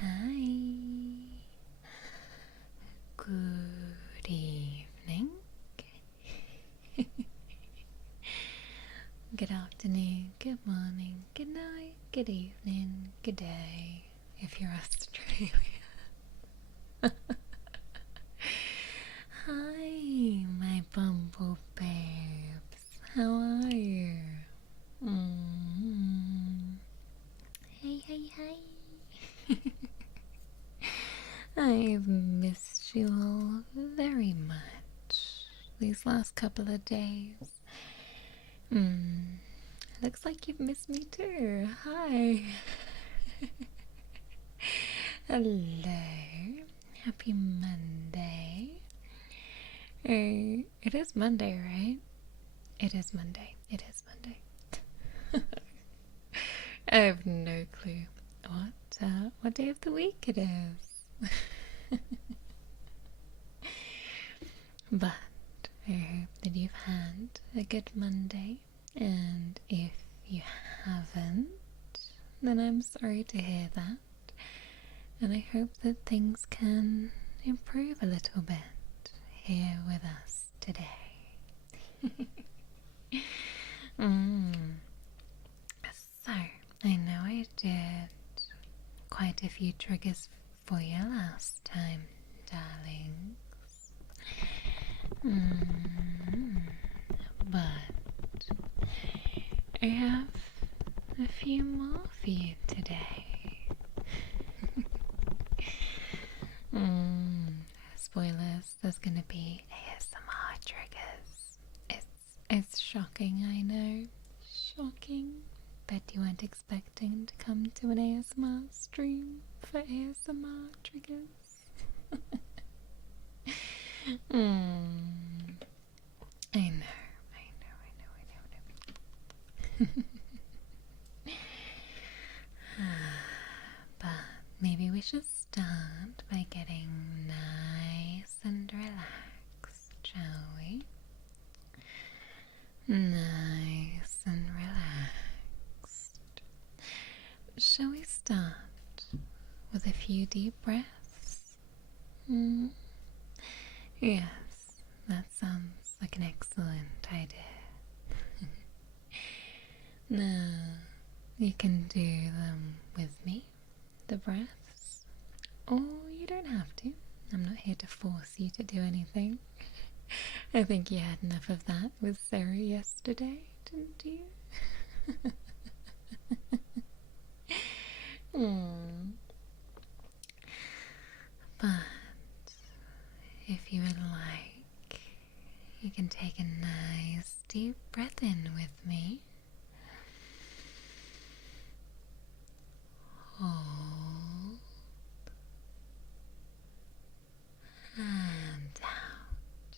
Hi. Good evening. Good afternoon, good morning, good night, good evening, good day, if you're Australian. Hi, my bumble babes. How are you? Hey, hey, hey. I've missed you all very much these last couple of days. Looks like you've missed me too. Hi. Hello. Happy Monday. It is Monday, right? It is Monday. It is Monday. I have no clue what day of the week it is. But I hope that you've had a good Monday, and if you haven't, then I'm sorry to hear that, and I hope that things can improve a little bit here with us today. So, I know I did quite a few triggers for you last time, darlings. But I have a few more for you today. Spoilers, there's gonna be ASMR triggers. It's shocking, I know. Shocking. Bet you weren't expecting to come to an ASMR stream for ASMR triggers. I know. But maybe we should start by getting nice and relaxed, shall we? Nice and relaxed. Shall we start with a few deep breaths? Yes, that sounds like an excellent idea. Now, you can do them with me, the breaths, or you don't have to. I'm not here to force you to do anything. I think you had enough of that with Sarah yesterday, didn't you? But if you would like, you can take a nice deep breath in with me. Hold and out.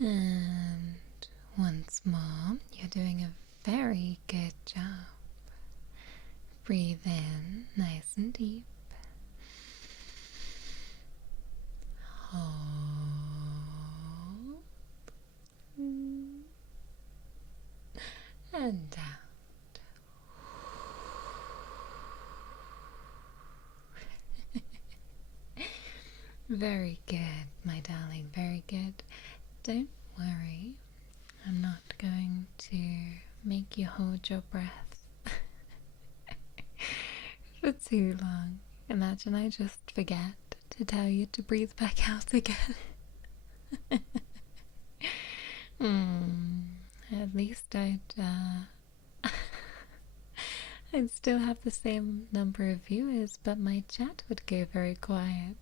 And once more, you're doing a very good job. Breathe in nice and deep. Hold. And out. Very good, my darling, very good. Don't worry, I'm not going to make you hold your breath for too long. Imagine I just forget to tell you to breathe back out again. At least I'd still have the same number of viewers, but my chat would go very quiet.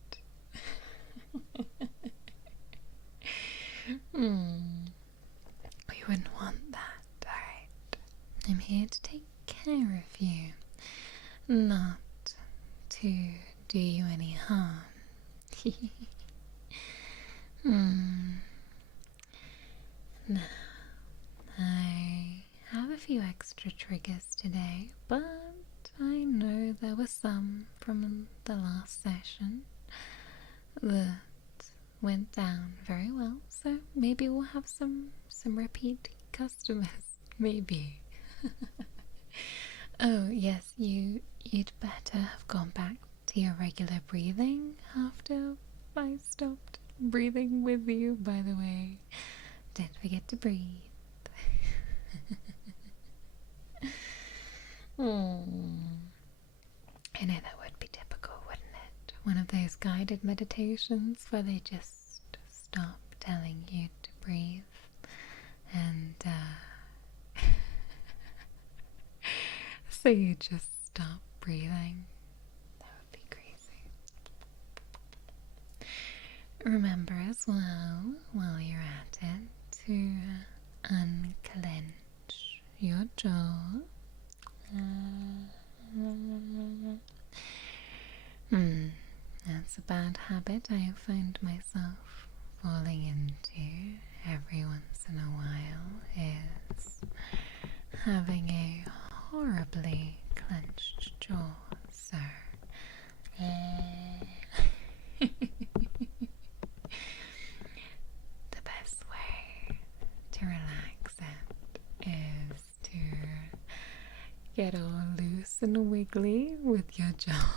We wouldn't want that, alright? I'm here to take care of you, not to do you any harm. Now, I have a few extra triggers today, but I know there were some from the last session that went down very well, so maybe we'll have some some repeat customers, maybe. Oh, yes, you'd better have gone back to your regular breathing after I stopped breathing with you, by the way. Don't forget to breathe. I know that would be typical, wouldn't it? One of those guided meditations where they just stop telling you to breathe and so you just stop breathing. That would be crazy. Remember as well, while you're at it, to unclench your jaw. That's a bad habit I have found myself falling into every once in a while, is having a horribly clenched jaw, so the best way to relax it is to get all loose and wiggly with your jaw.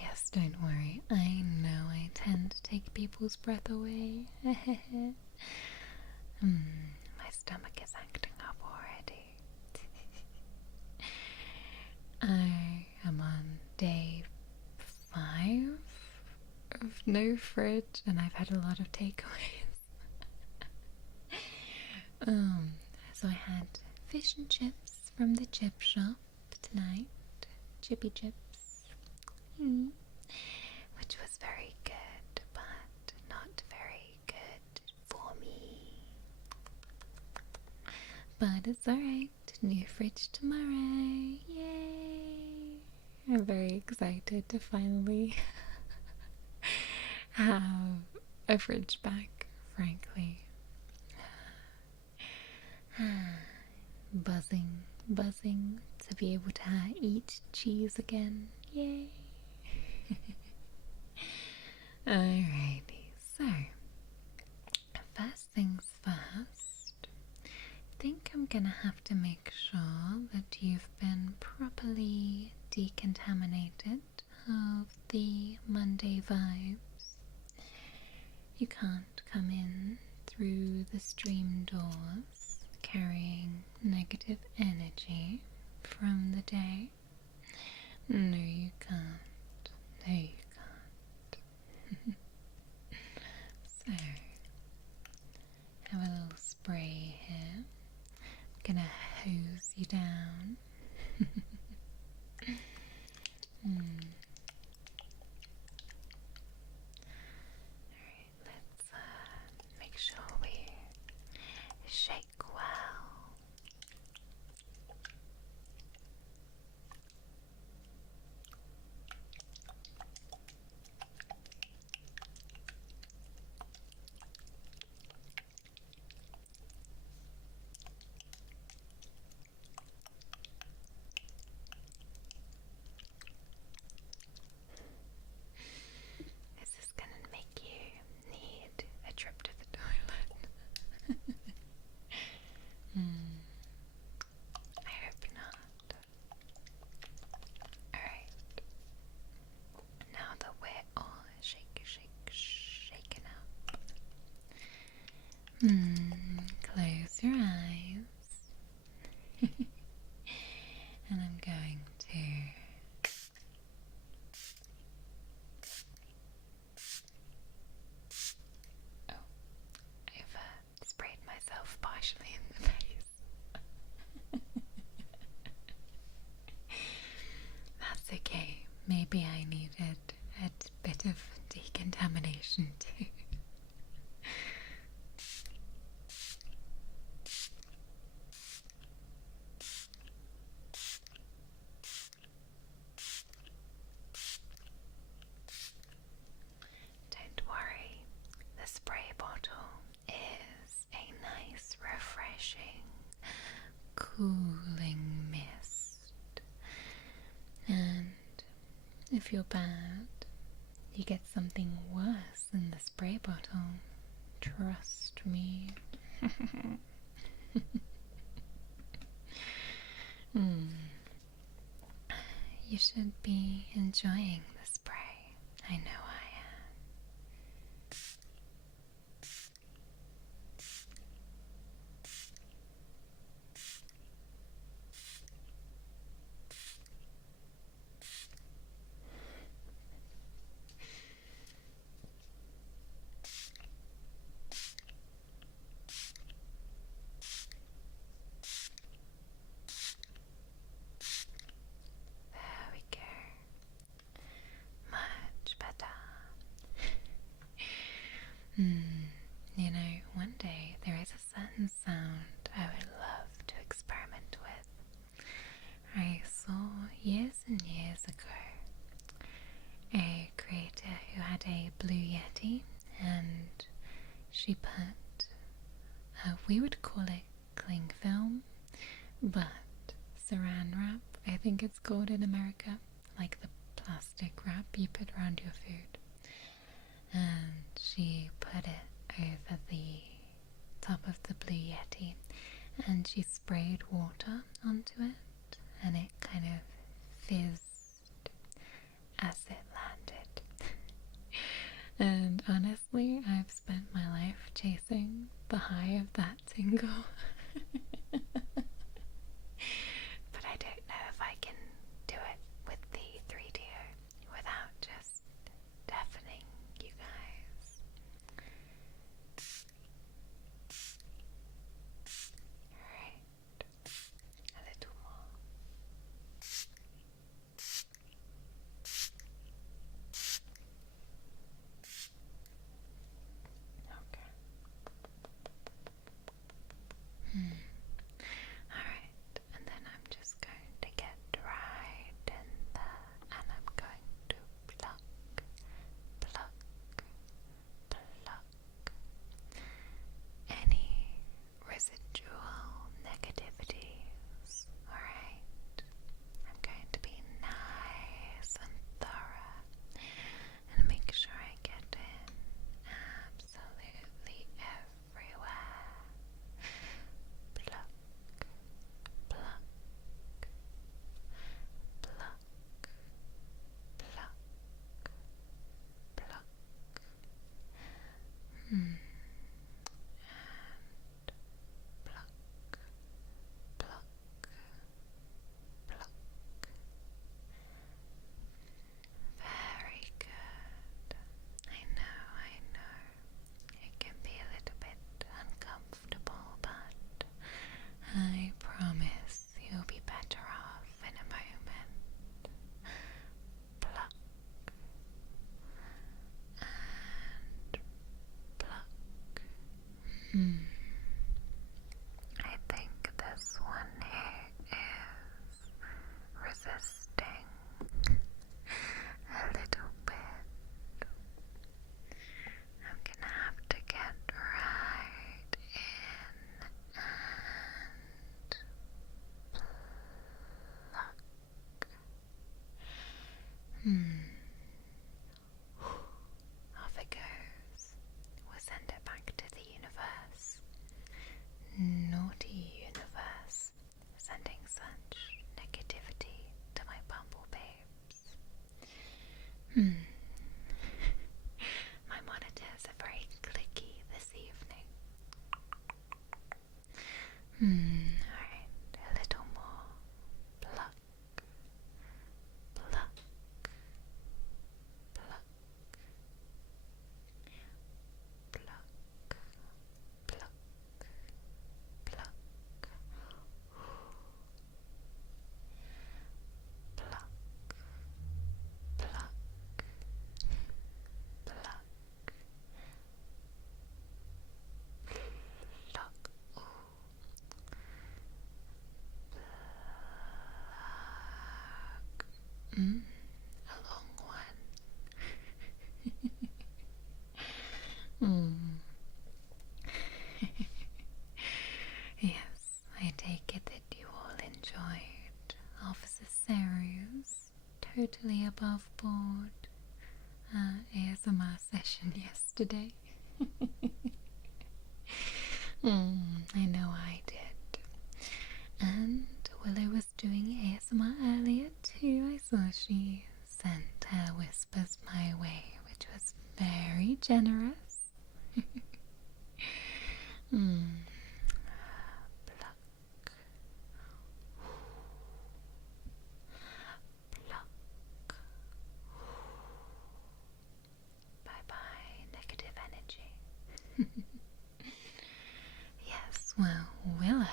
Yes, don't worry. I know I tend to take people's breath away. My stomach is acting up already. I am on day 5 of no fridge, and I've had a lot of takeaways. So I had fish and chips from the chip shop tonight, chippy chips, which was very good, but not very good for me. But it's alright, new fridge tomorrow, yay! I'm very excited to finally have a fridge back, frankly. Buzzing to be able to eat cheese again. Yay! Alrighty, so first things first, I think I'm gonna have to make sure that you've been properly decontaminated of the Monday vibes. You can't come in through the stream doors carrying negative energy from the day. No, you can't. No, you can't. So, have a little spray here. I'm gonna hose you down. Alright, let's make sure we shake well. if you're bad, you get something worse in the spray bottle. Trust me. You should be enjoying the spray. I know I am. There we go. Much better. You know, one day there is a certain sound I would love to experiment with. I saw years and years ago a creator who had a blue yeti, and she put, we would call it cling film, but saran wrap, I think it's called in America, like the plastic wrap you put around your food. And she put it over the top of the blue yeti, and she sprayed water onto it, and it kind of fizzed as it landed. And honestly, I've spent my life chasing the high of that tingle. But I don't know if I can do it with the 3DO without just deafening you guys. Alright, a little more. totally above board ASMR session yesterday. I know I did. And Willow was doing ASMR earlier too. I saw she sent her whispers my way, which was very generous. Pluck. Pluck. Bye-bye, negative energy. Yes, well, Willow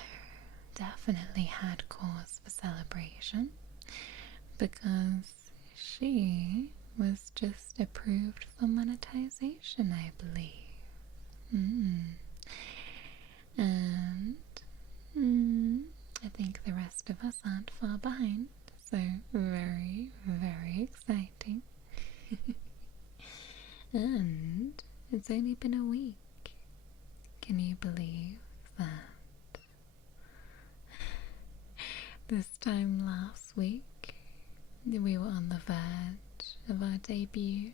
definitely had cause for celebration because she was just approved for monetization, I believe. And I think the rest of us aren't far behind, so very, very exciting. And it's only been a week. Can you believe that? This time last week, we were on the verge of our debut.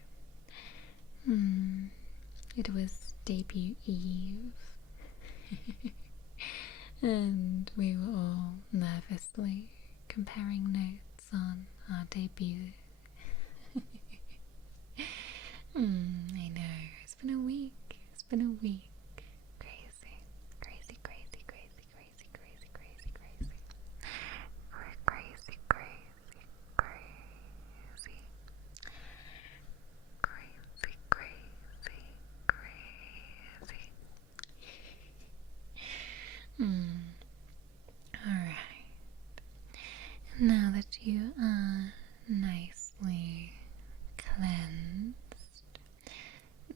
It was debut eve. And we were all nervously comparing notes on our debut. I know, it's been a week. It's been a week. Crazy, crazy, crazy, crazy, crazy, crazy, crazy, crazy. Crazy, crazy, crazy. Crazy, crazy, crazy. Alright. Now that you are nicely cleansed,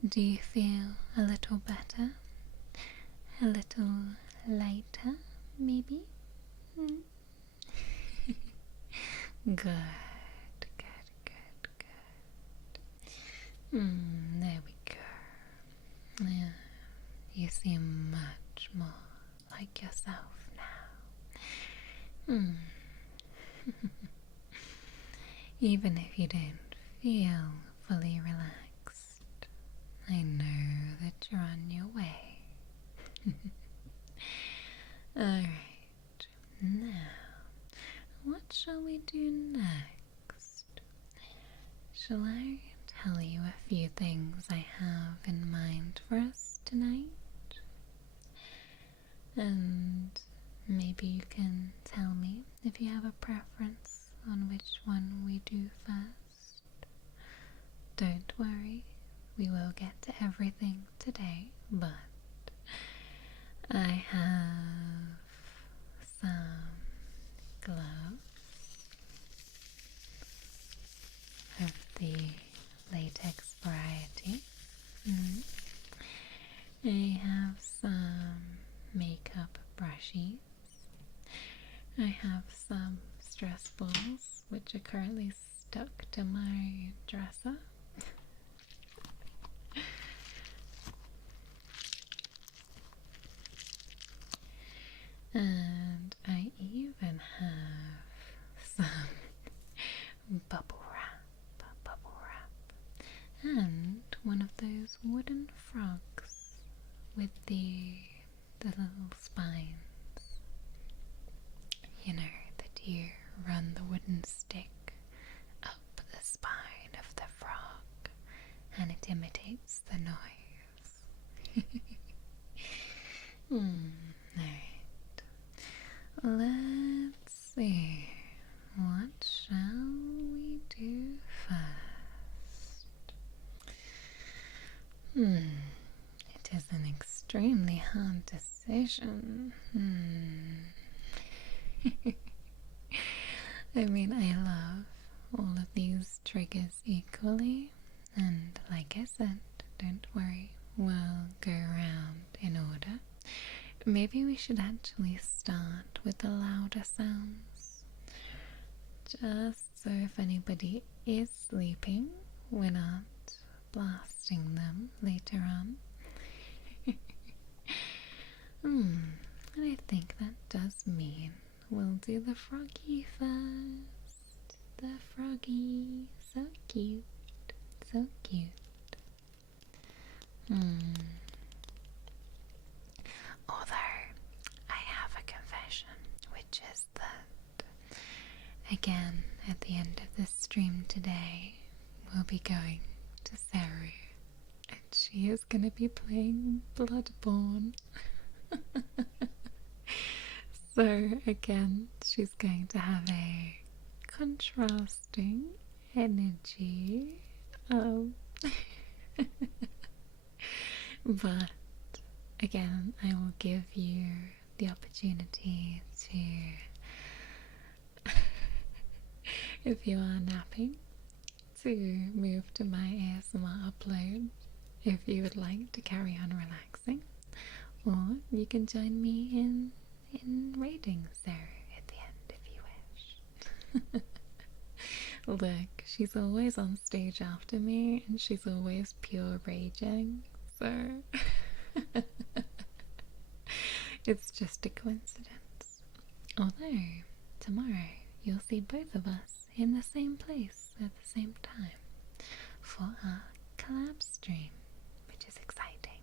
do you feel a little better? A little lighter, maybe? Good, good, good, good. There we go. Yeah, you seem much more like yourself now. Even if you don't feel fully relaxed, I know that you're on your way. Alright, now, what shall we do next? Shall I tell you a few things I have in mind for us tonight? And maybe you can tell me if you have a preference on which one we do first. Don't worry, we will get to everything today, but I have some gloves of the latex variety. I have some makeup brushies. I have some stress balls, which are currently stuck to my dresser. And I even have some bubble wrap, and one of those wooden frogs with the little spines. You know, that you run the wooden stick up the spine of the frog and it imitates the noise. Alright. Let's see. What shall we do first? It is an extremely hard decision. I mean, I love all of these triggers equally, and like I said, don't worry, we'll go around in order. Maybe we should actually start with the louder sounds, just so if anybody is sleeping, we're not blasting them later on. And I think that does mean we'll do the froggy first. The froggy. again, at the end of this stream today, we'll be going to Saru, and she is going to be playing Bloodborne. So again, she's going to have a contrasting energy. But again, I will give you the opportunity to, if you are napping, to move to my ASMR upload if you would like to carry on relaxing, or you can join me in raiding Sarah at the end if you wish. Look, she's always on stage after me, and she's always pure raging, so it's just a coincidence. Although, tomorrow you'll see both of us in the same place at the same time for our collab stream, which is exciting.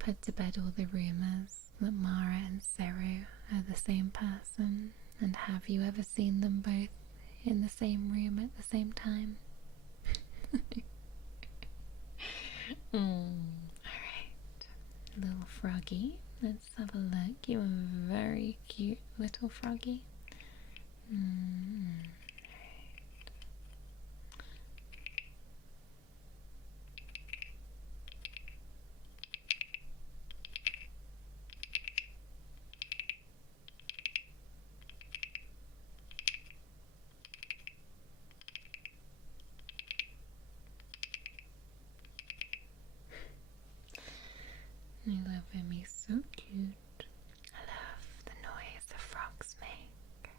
Put to bed all the rumours that Mara and Seru are the same person, and have you ever seen them both in the same room at the same time? Alright, little froggy, let's have a look. You're a very cute little froggy. I love him, he's so cute. I love the noise the frogs make.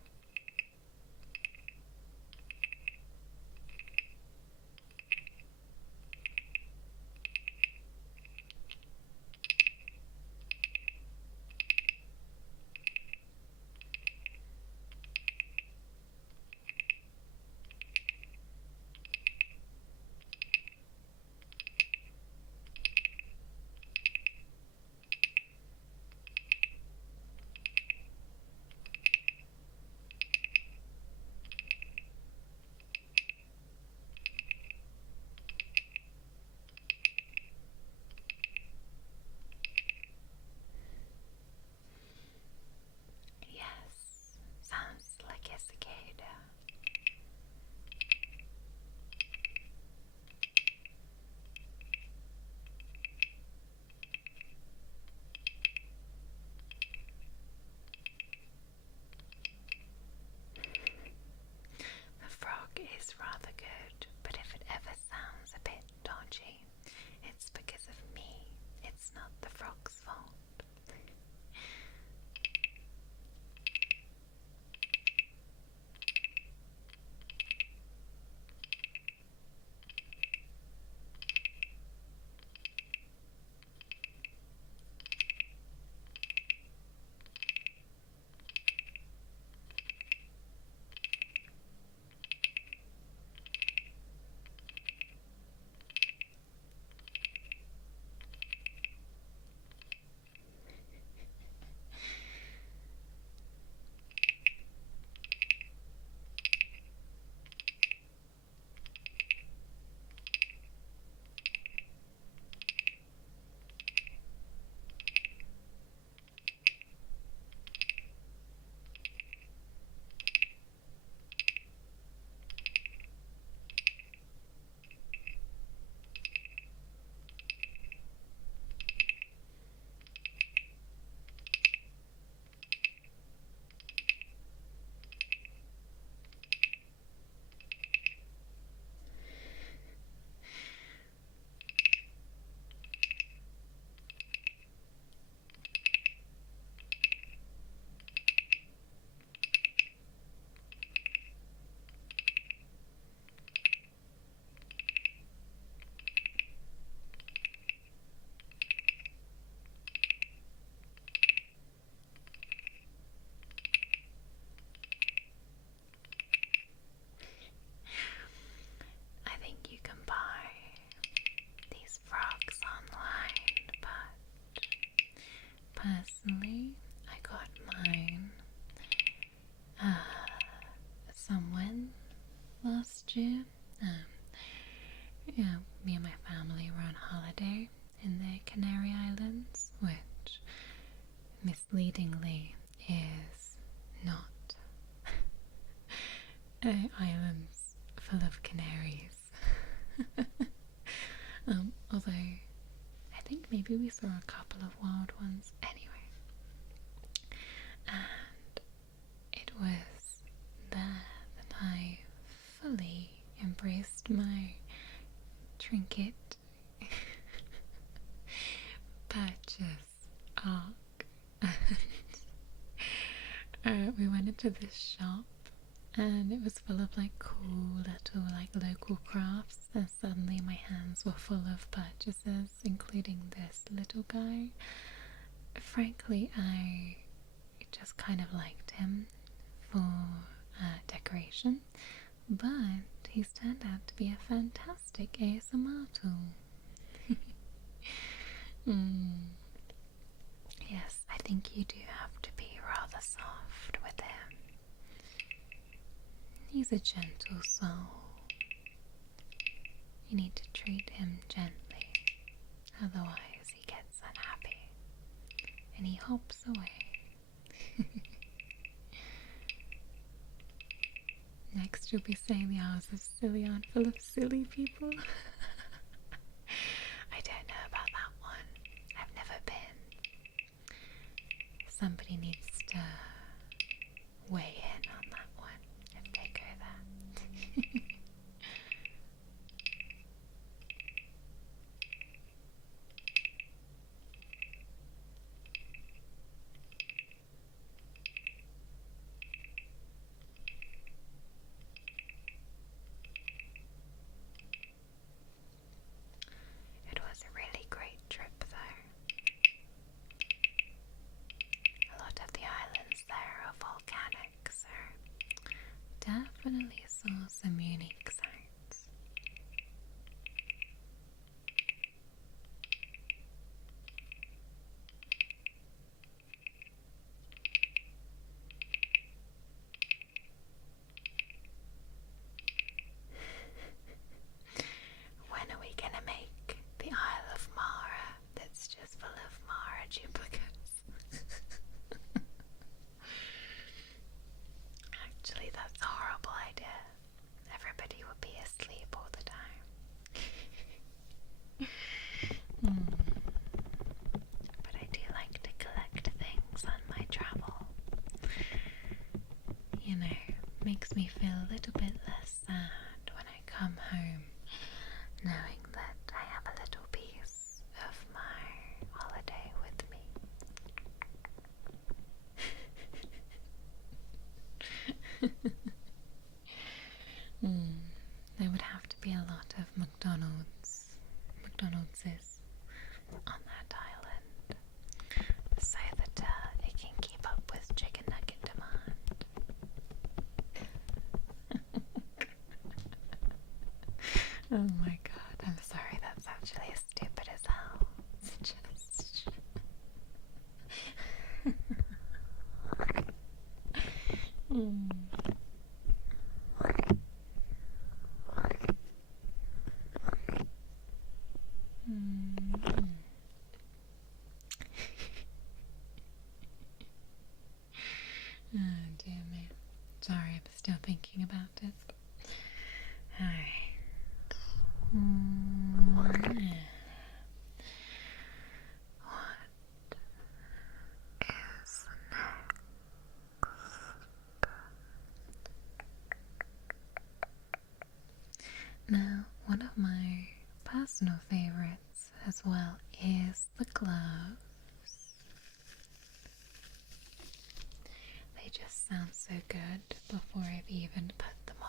last year. Me and my family were on holiday in the Canary Islands, which misleadingly is not islands full of canaries. Although I think maybe we saw a couple of wild ones anyway. And it was there that I fully embraced my Trinket purchase arc. We went into this shop and it was full of like cool little like local crafts, and suddenly my hands were full of purchases, including this little guy. Frankly, I just kind of liked him for decoration, but he's turned out to be a fantastic ASMR tool. Yes, I think you do have to be rather soft with him. He's a gentle soul. You need to treat him gently, otherwise he gets unhappy and he hops away. Next you'll be saying the Isles of Scilly aren't full of silly people. I don't know about that one. I've never been. Somebody needs to weigh in on that one if they go there. It was a really great trip though. A lot of the islands there are volcanic, so definitely saw some unique sights. When are we gonna make the Isle of Mara that's just full of Mara duplicates? Actually, that's a horrible idea. Everybody would be asleep all the time. But I do like to collect things on my travel. You know, makes me feel a little bit less sad when I come home, knowing that I have a little piece of my holiday with me. There would have to be a lot of McDonald's on that island so that it can keep up with chicken nugget demand. Oh my god, I'm sorry, that's actually as stupid as hell. It's just... Oh dear me. Sorry, I'm still thinking about it. Alright. What is next? Now, one of my personal favorites as well is the gloves. They just sound so good before I've even put them on.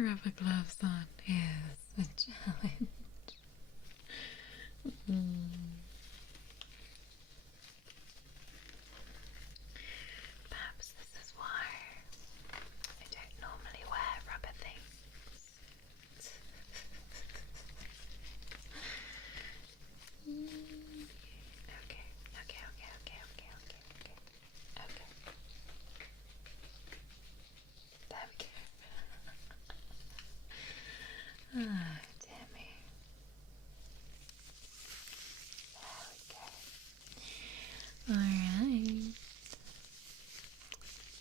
rubber gloves on is a challenge. Perhaps this is why I don't normally wear rubber things. Okay. There we go. Ah, dear me. There we go. Alright.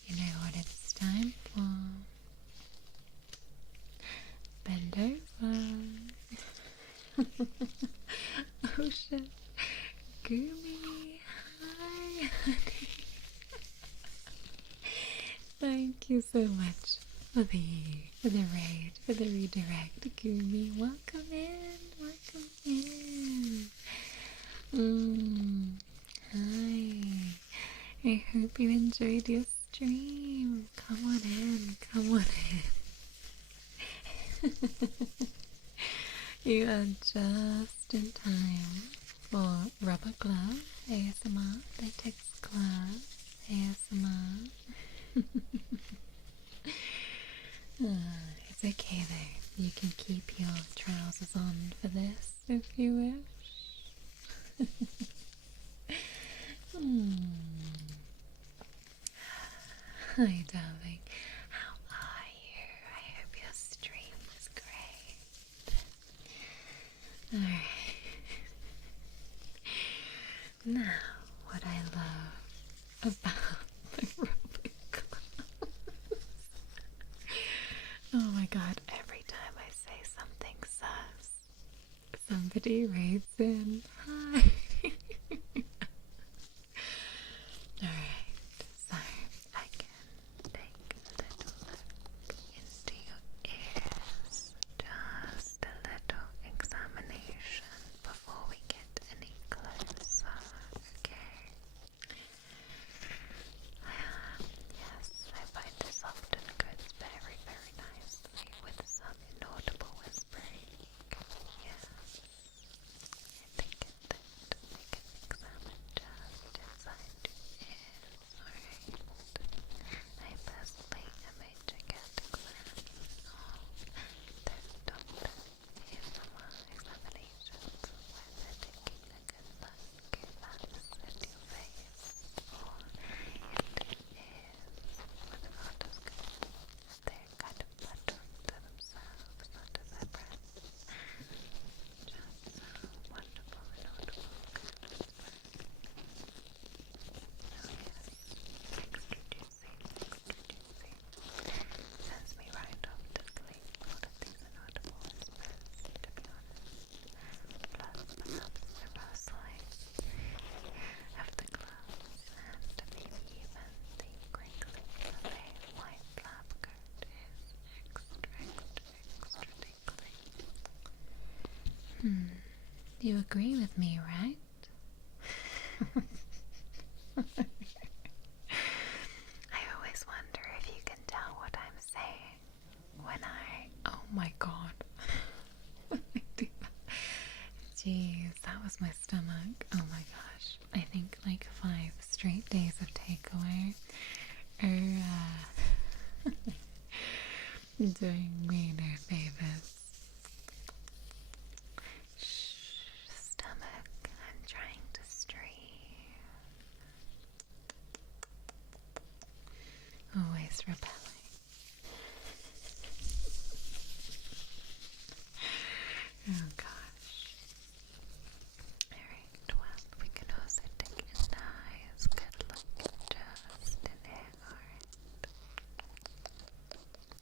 You know what it's time for. Bend over. Oh shit. Gumi. Hi, honey. Thank you so much for the raid, for the redirect, Gumi. Welcome in. Hi. I hope you enjoyed your stream. Come on in. You are just in time for rubber glove ASMR, latex glove ASMR. It's okay though, you can keep your trousers on for this if you wish. Hi darling, how are you? I hope your stream was great. Alright. Now, what I love about the rubber gloves. Oh my god, every time I say something sus, somebody raids in. Hi. Alright, so I can take a little look into your ears. Just a little examination before we get any closer, okay? Yes, I find this often goes very, very nicely with some inaudible whispering. Yes, I think that we can examine just inside your ears, alright? I personally am a gigantic fan of those doctor ASMR examinations where they're taking a good look at your face or into your ears with an otoscope. They're kind of flattering to themselves, not to their friends. Just wonderful and audible kind of whispering. Oh yes, extra juicy. Sends me right off to sleep, all of these inaudible whispers, to be honest. Plus perhaps the rustling of the gloves and maybe even the crinkling of a white lab coat is extra tingly. You agree with me, right? I always wonder if you can tell what I'm saying when oh my god. I do that. Jeez, that was my stomach. Oh my gosh. I think like 5 straight days of takeaway are doing me no favors. Shh, stomach, I'm trying to stream. Always rebelling. Oh gosh. Alright, well, we can also take a nice good look just in here, alright?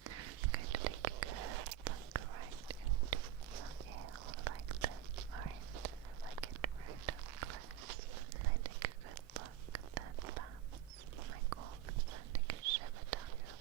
I'm going to take a good look right into your ear like this, alright? I get right up close and I take a good look, then perhaps my call is sending a shiver down your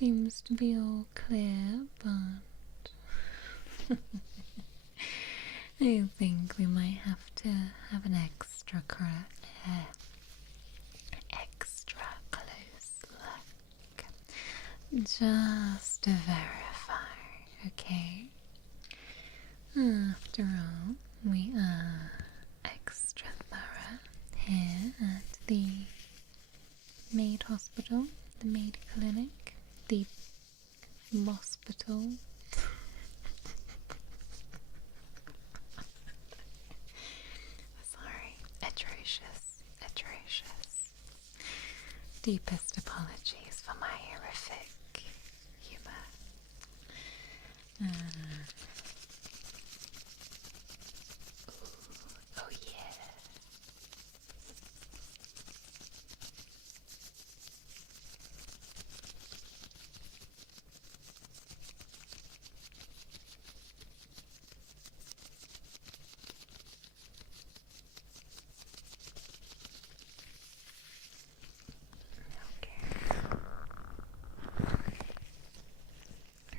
seems to be all clear, but I think we might have to have an extra close look, just to verify, okay? After all, we are extra thorough here at the Maid Hospital, the Maid Clinic, the Mospital. Sorry, atrocious. Deepest apologies for my horrific humor. Oh yeah.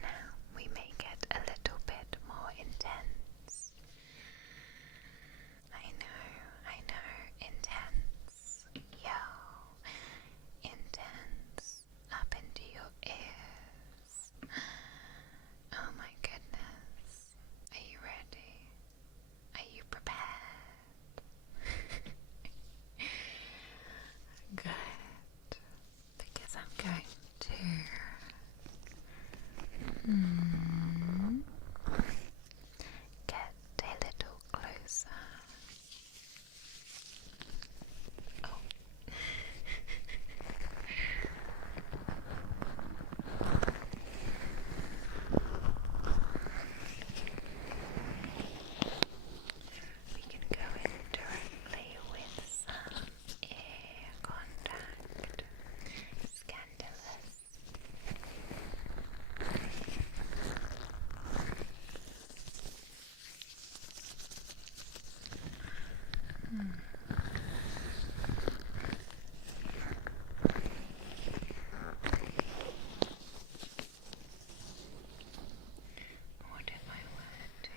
Now we may get a little bit more intense. I know, intense. Yo, intense up into your ears. Oh my goodness. Are you ready? Are you prepared? Good. Because I'm going to get a little closer. Oh. We can go in directly with some ear contact. Scandalous. What if I were to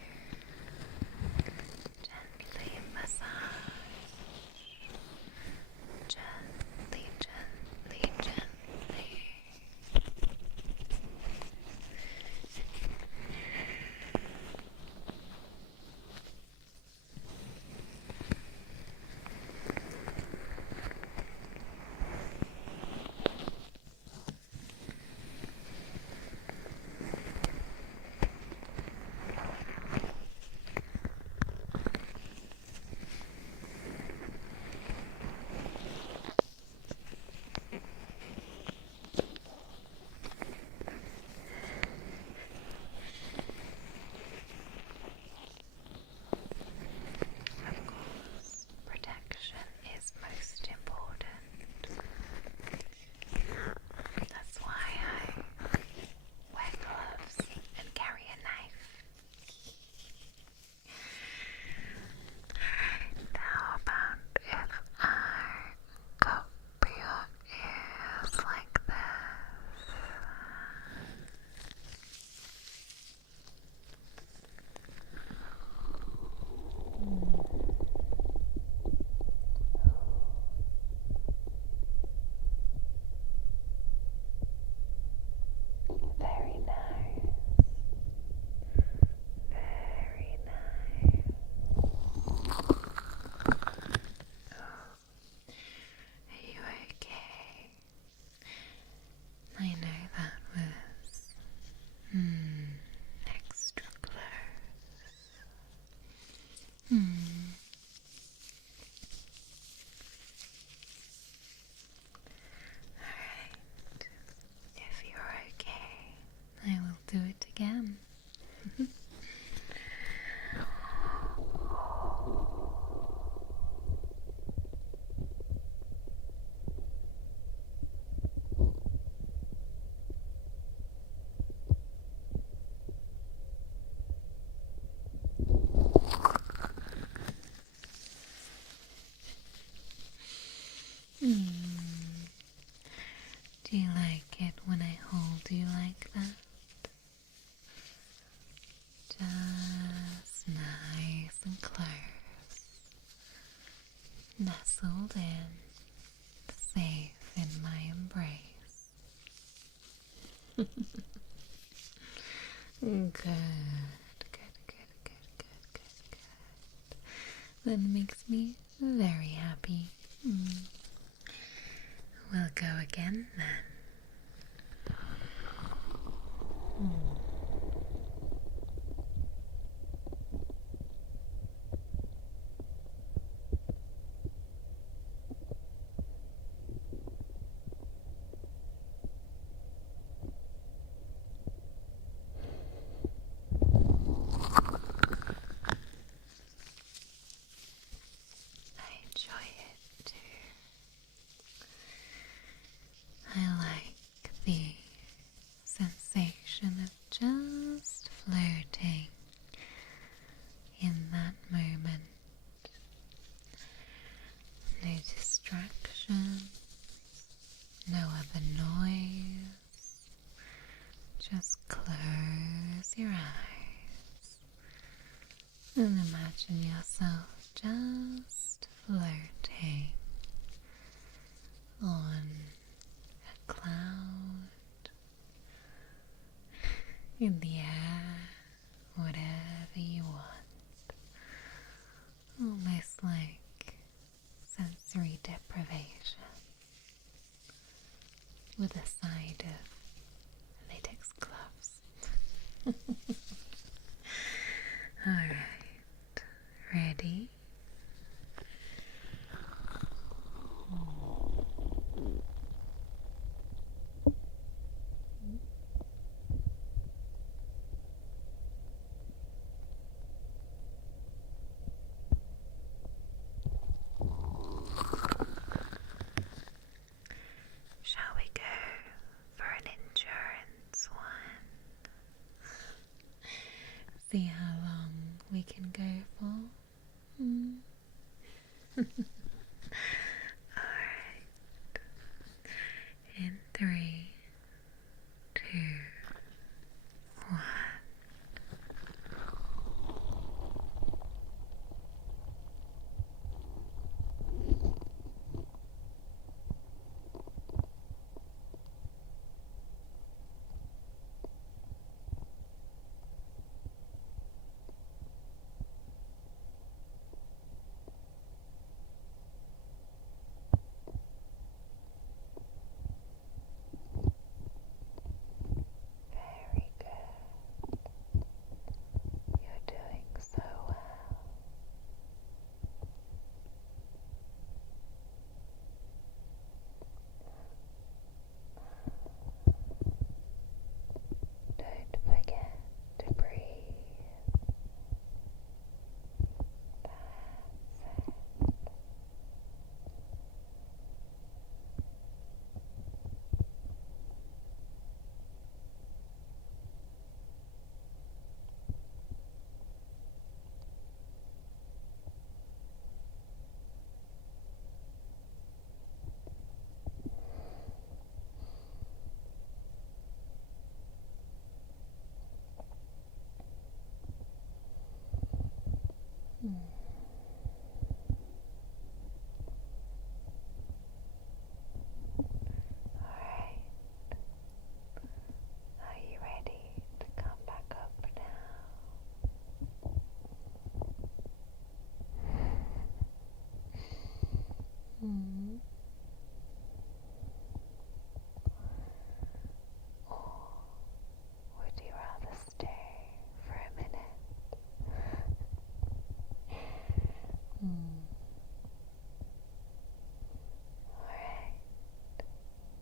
gently massage? Gently. Of course, protection is most important. That's why I wear gloves and carry a knife. How about if I cup your ears like this? Very nice. Very nice. Are you okay? I know that was extra close. Alright. If you're okay, I will do it again. Do you like it when I hold you Good, good, good, good, good, good, good. That makes me very happy. We'll go again then. I enjoy it too. I like the sensation of just floating in that moment. No distractions, no other noise. Just close your eyes and imagine yourself just floating on a cloud, in the air, whatever you want. Almost like sensory deprivation with a side of latex gloves. Alright, ready? Shall we go for an endurance one? See how long we can go for? Alright. In 3, 2, 1. Very good. You're doing so well. Don't forget to breathe. That's it. Alright. Are you ready to come back up now? Or would you rather stay for a minute? Alright.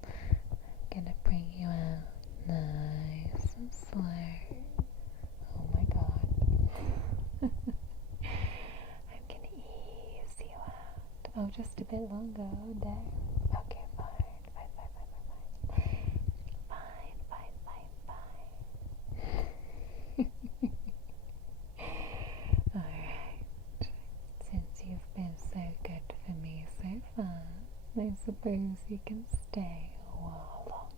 I'm gonna bring you out nice and slow. Oh my god. I'm gonna ease you out. Oh, just a bit longer. Oh, there. Okay, fine. Alright. Since you've been so good for me so far, I suppose you can stay a while longer.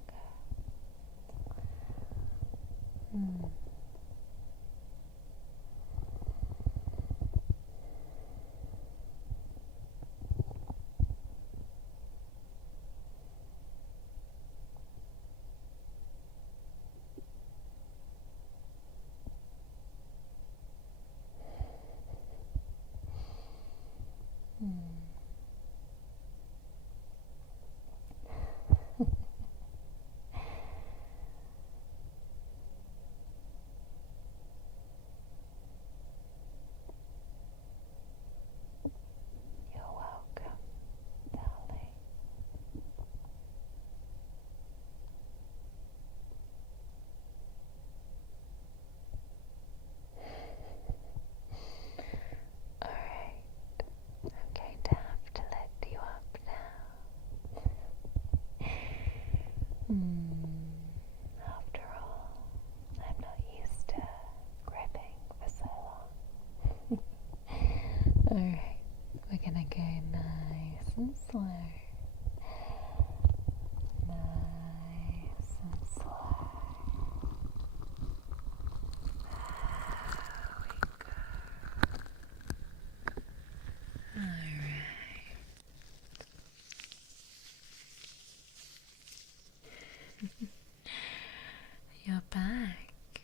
back.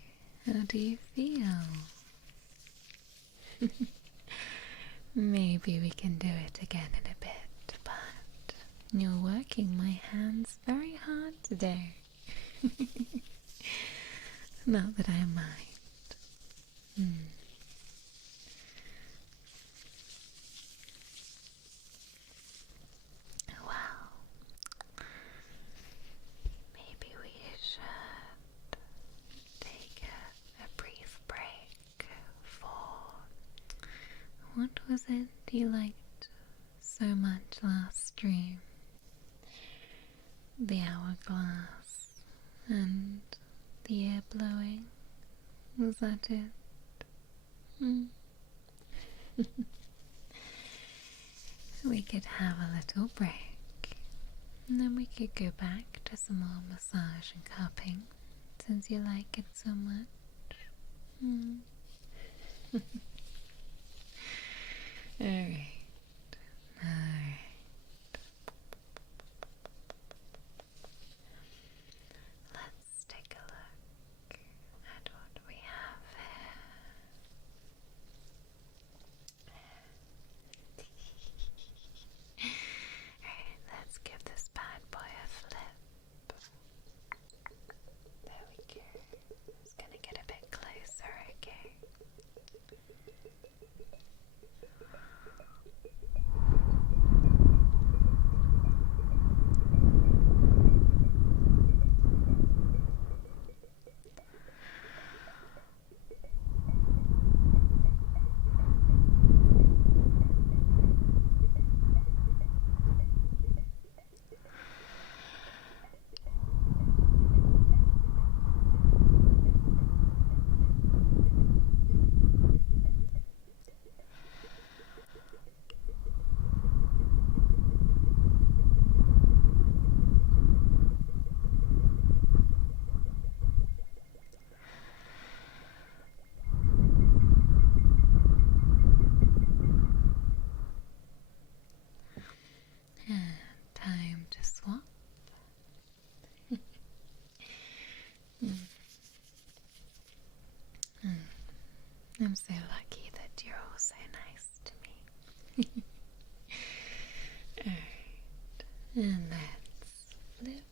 How do you feel? Maybe we can do it again in a bit, but you're working my hands very hard today. Not that I mind. Well, maybe we should take a brief break for what was it you liked so much last stream? The hourglass and the air blowing. Was that it? We could have a little break, and then we could go back to some more massage and cupping, since you like it so much. Alright. Let's take a look at what we have here. Alright, let's give this bad boy a flip. There we go. It's gonna get a bit closer, okay? Time to swap. I'm so lucky that you're all so nice to me. Alright, and let's flip.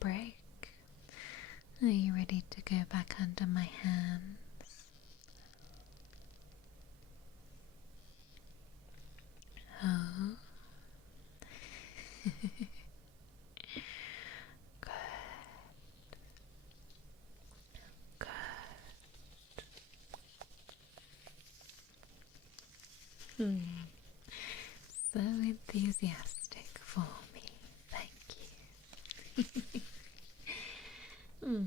break? Are you ready to go back under my hands? Oh. Good. Good. So enthusiastic for me. Thank you. Alright,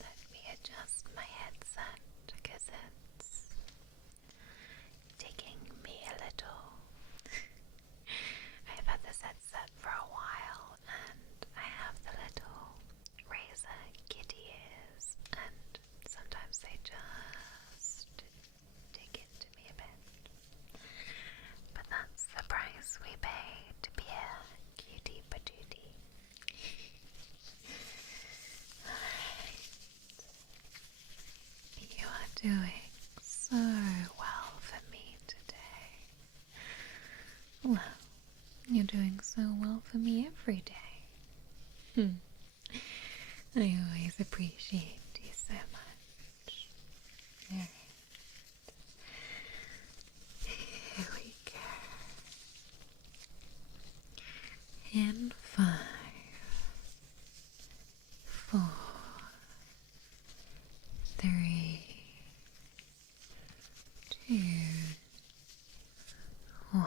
let me adjust my headset because it's taking me a little. I've had this headset for a while and I have the little razor kitty ears, and sometimes they just dig into me a bit. But that's the price we pay to be a cutie patootie. Alright. You are doing so well for me today. Well, you're doing so well for me every day. I always appreciate you so much. Alright. Here we go. In 5, 4, 3, 2, 1.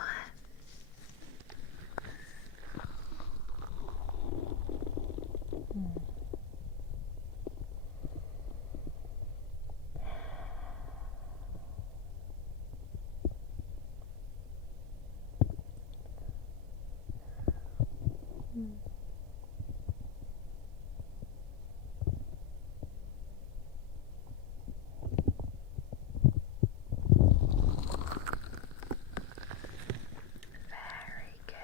Very good.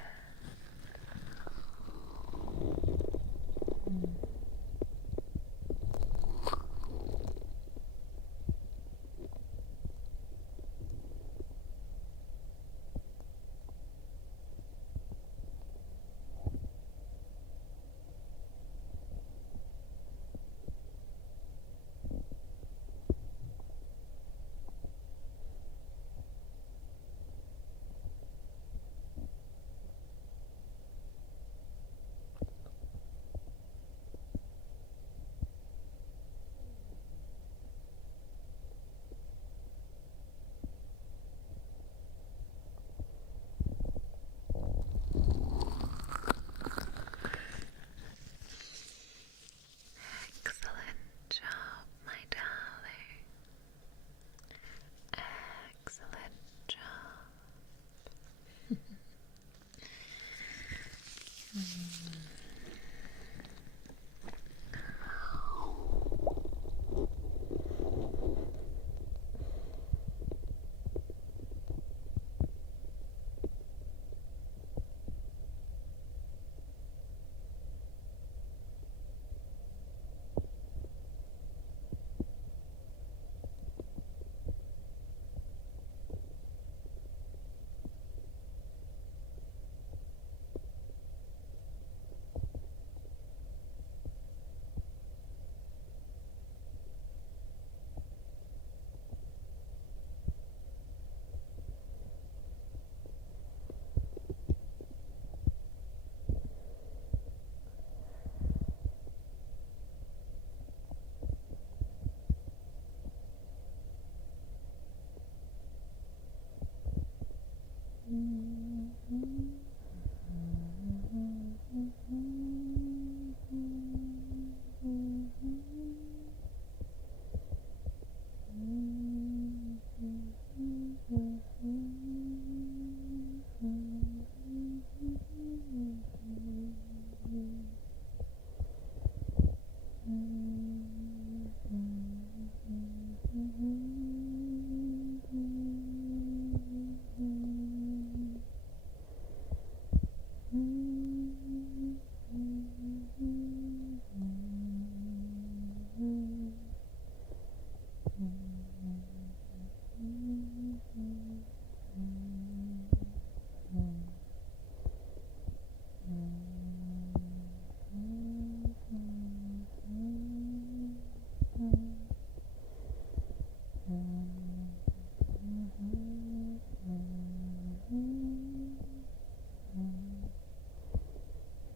Excellent job, my darling. Excellent job.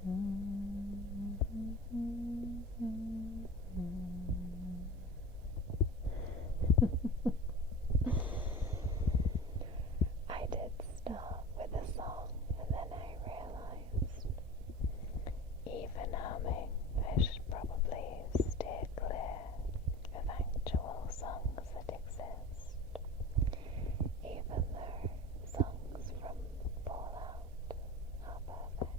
I did start with a song and then I realized even humming I should probably steer clear of actual songs that exist, even though songs from Fallout are perfect.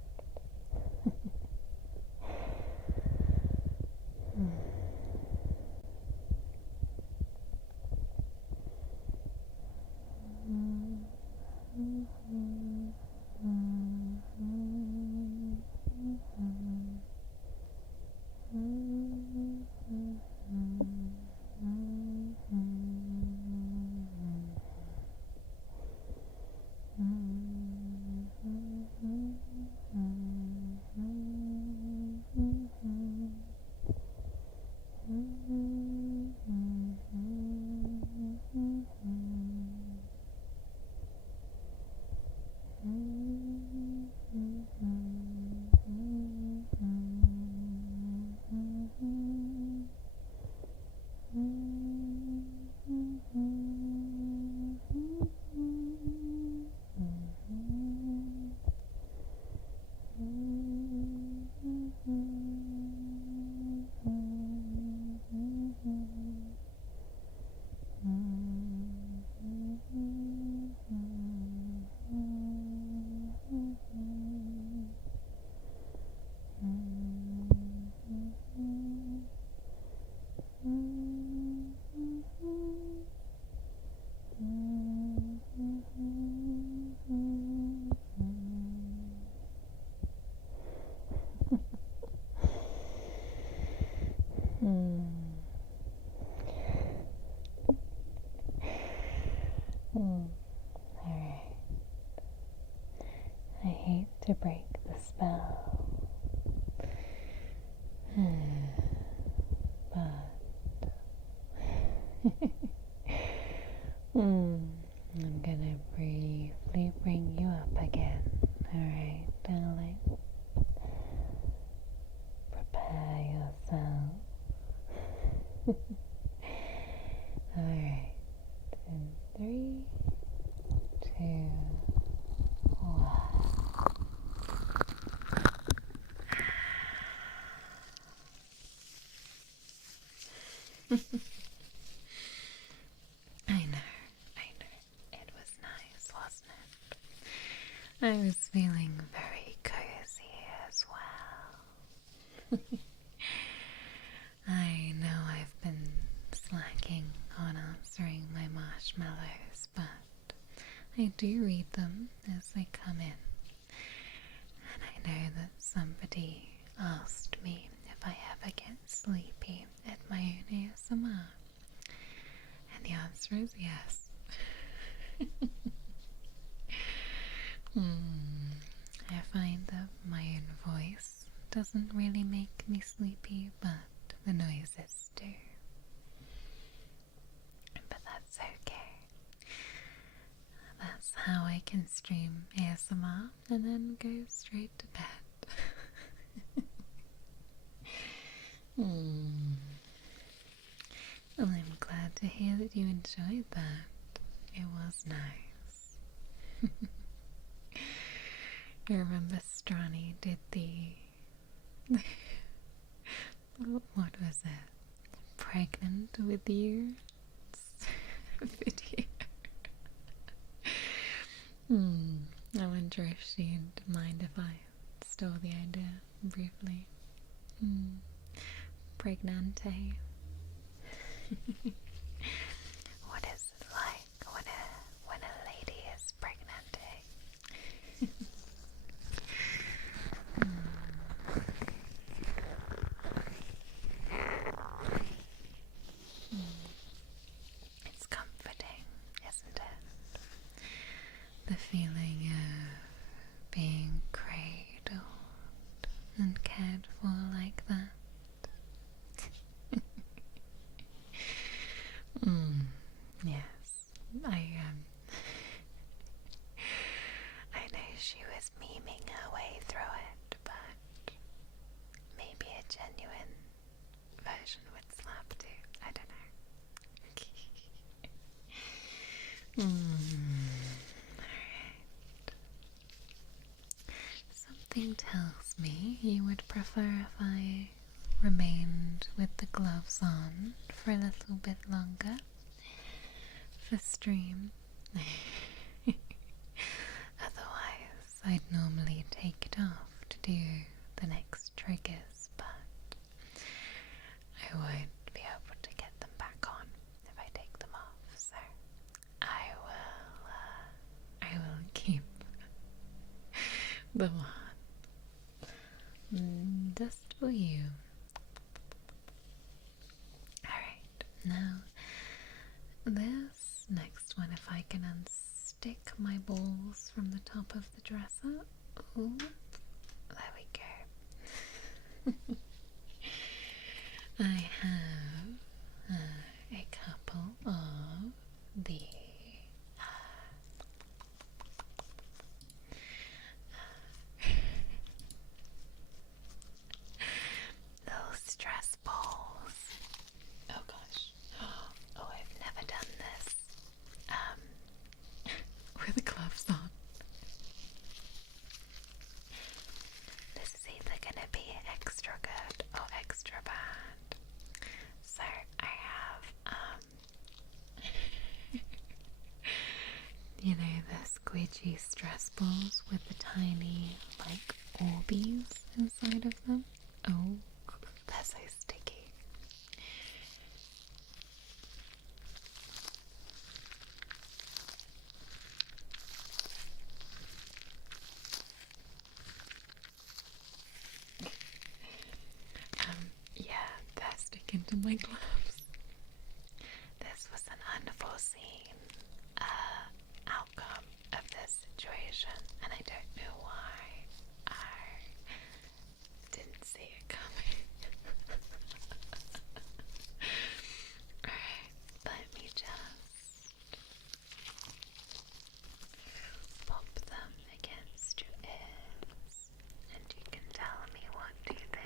Alright. I hate to break the spell, but I'm gonna briefly bring you up again. Alright, darling. Prepare yourself. Alright. In 3, 2, 1. I know. It was nice, wasn't it? I was feeling very cozy as well. I know I've been slacking on answering my marshmallows, but I do read them as they come in. And I know that somebody asked me if I ever get sleepy at my own ASMR. And the answer is yes. I find that my own voice doesn't really make me sleepy, but the noises do. But that's okay. That's how I can stream ASMR and then go straight to bed. Well, I'm glad to hear that you enjoyed that. It was nice. I remember Strani did the what was it? Pregnant with you video. I wonder if she'd mind if I stole the idea briefly. Pregnante. What is it like when a lady is pregnant? It's comforting, isn't it? The feeling of being cradled and cared for like that. Yes, I know she was memeing her way through it, but something tells me you would prefer if I remained with the gloves on for a little bit longer for stream. Otherwise, I'd normally take it off to do the next triggers, but I won't be able to get them back on if I take them off, so I will keep them on just for you. Alright, now this next one, if I can unstick my balls from the top of the dresser. Ooh, there we go. I have a couple of the little stress balls. Oh gosh. Oh, I've never done this with gloves on. This is either gonna be extra good or extra bad. So I have you know, the squidgy stress balls with the tiny like Orbeez inside of them. Oh, they're so sticky. Yeah, they're sticking to my gloves. This was an unforeseen outcome of this situation, and I don't know why I didn't see it coming. Alright, let me just pop them against your ears, and you can tell me what do you think.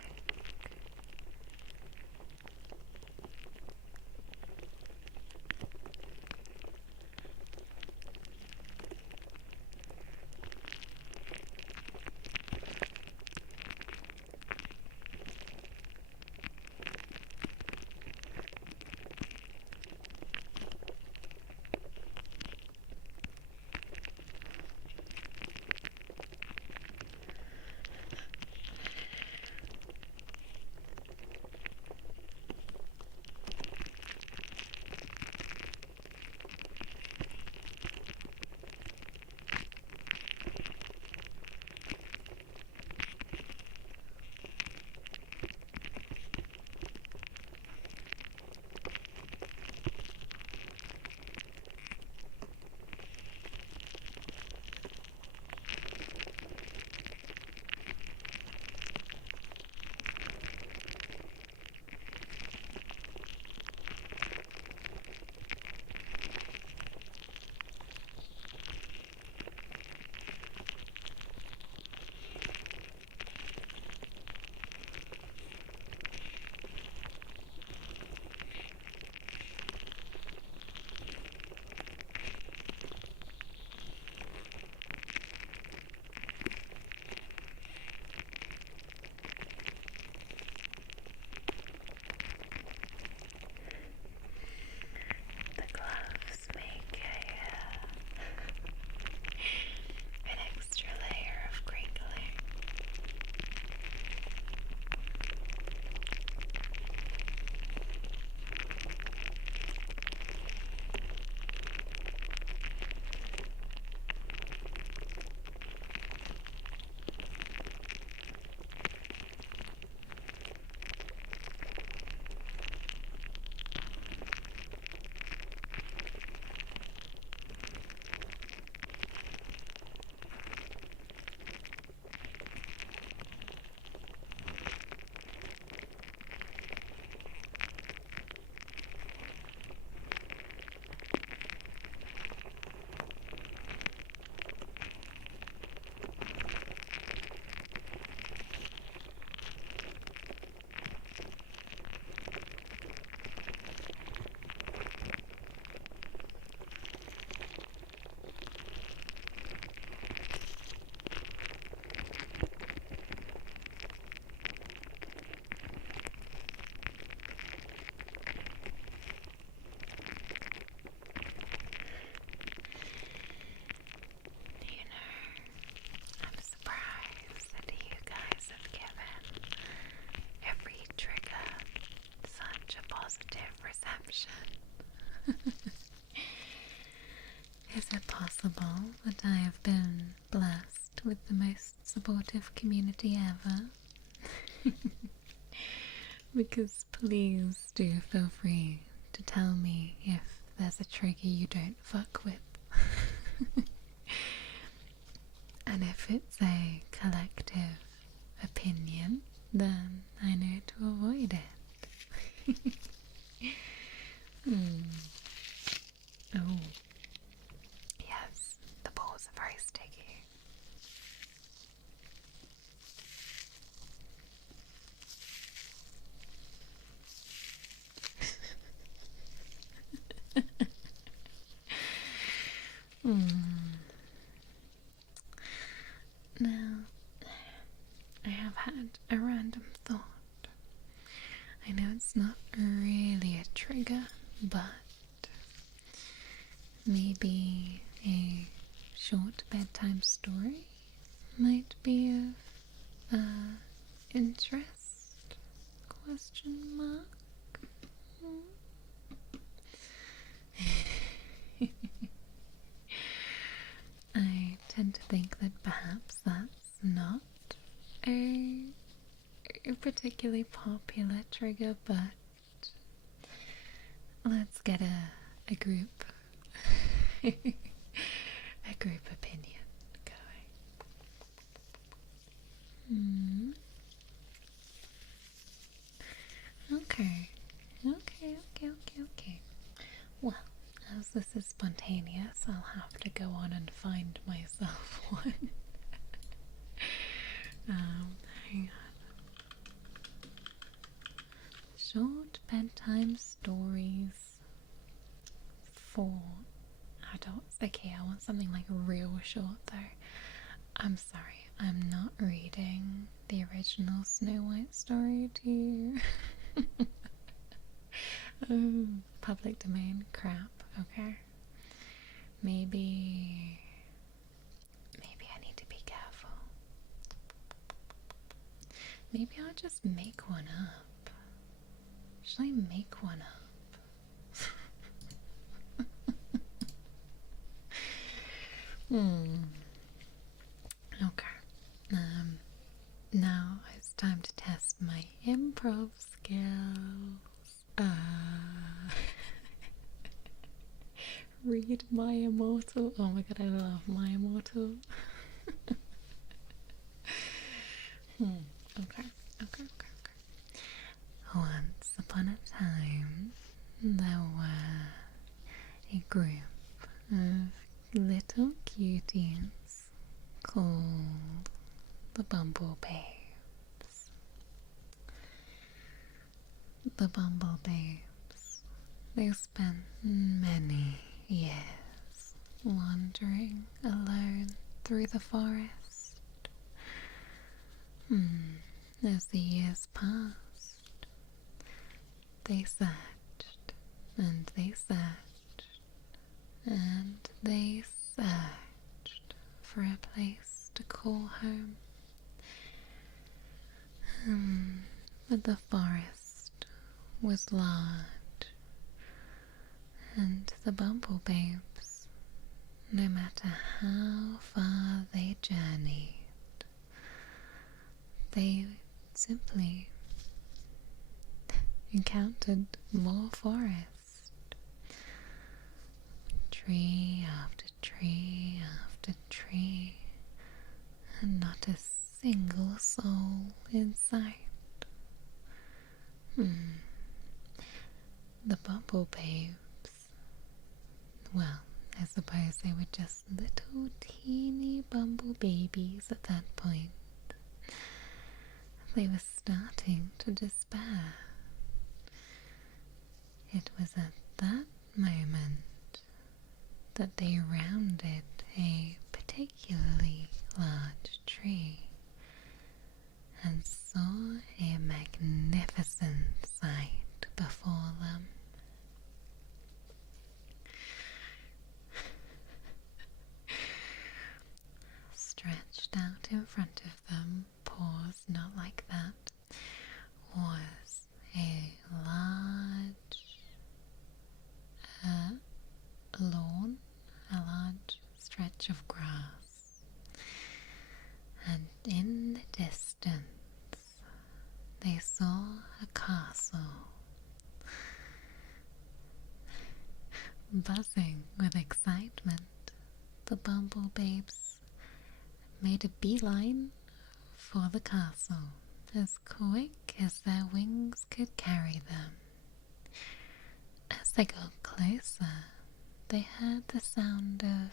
Is it possible that I have been blessed with the most supportive community ever? Because please do feel free to tell me if there's a trigger you don't fuck with. And if it's a collective opinion, then I know to avoid it. Oh, yes, the balls are very sticky. Now, I have had a random thought. I know it's not really a trigger, but maybe a short bedtime story might be of interest? Question mark? I tend to think that perhaps that's not a particularly popular trigger, but let's get a group a group opinion going. Okay. Well, as this is spontaneous, I'll have to go on and find myself one. Hang on. Short bedtime stories for adults. Okay, I want something like real short though. I'm sorry, I'm not reading the original Snow White story to you. Oh, public domain crap. Okay. Maybe I need to be careful. Maybe I'll just make one up. Should I make one up? Okay. Now it's time to test my improv skills. Read My Immortal. Oh my god, I love My Immortal. Okay. Once upon a time, there were a group of little cuties called the Bumblebabes. The Bumblebabes, they spent many years wandering alone through the forest. As the years passed, they searched and they searched and they searched for a place to call home. But the forest was large, and the Bumblebabes, no matter how far they journeyed, they simply encountered more forest. Tree after tree after tree, and not a single soul in sight. The Bumblebabes, well, I suppose they were just little teeny bumblebabies at that point. They were starting to despair. It was at that moment that they rounded a particularly large tree and saw a magnificent sight before them. Stretched out in front of them, paws not like that, was a large patch of grass, and in the distance they saw a castle. Buzzing with excitement, the bumblebabes made a beeline for the castle as quick as their wings could carry them. As they got closer, they heard the sound of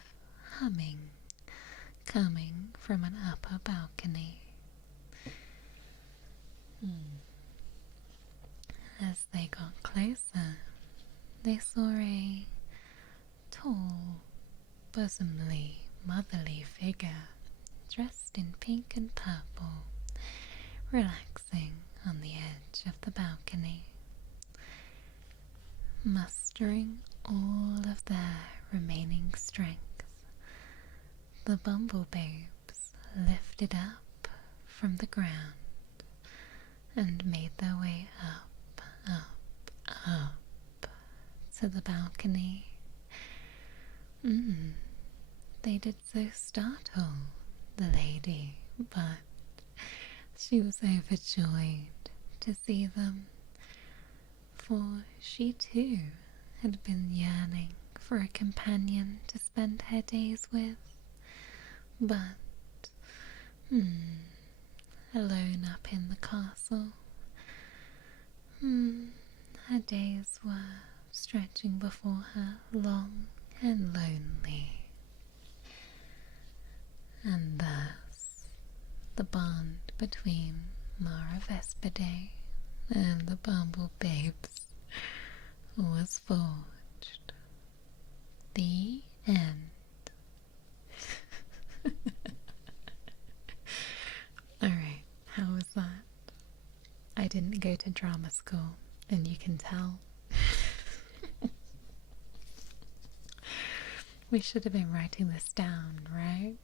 humming coming from an upper balcony. As they got closer, they saw a tall, bosomly, motherly figure dressed in pink and purple, relaxing on the edge of the balcony. Mustering all of their remaining strength, the bumblebabes lifted up from the ground and made their way up, up to the balcony. They did so startle the lady, but she was overjoyed to see them, for she too had been yearning for a companion to spend her days with, but alone up in the castle, her days were stretching before her long and lonely. And thus the bond between MaraVespidae and the bumblebabes was forged. The end. Alright, how was that? I didn't go to drama school, and you can tell. We should have been writing this down, right?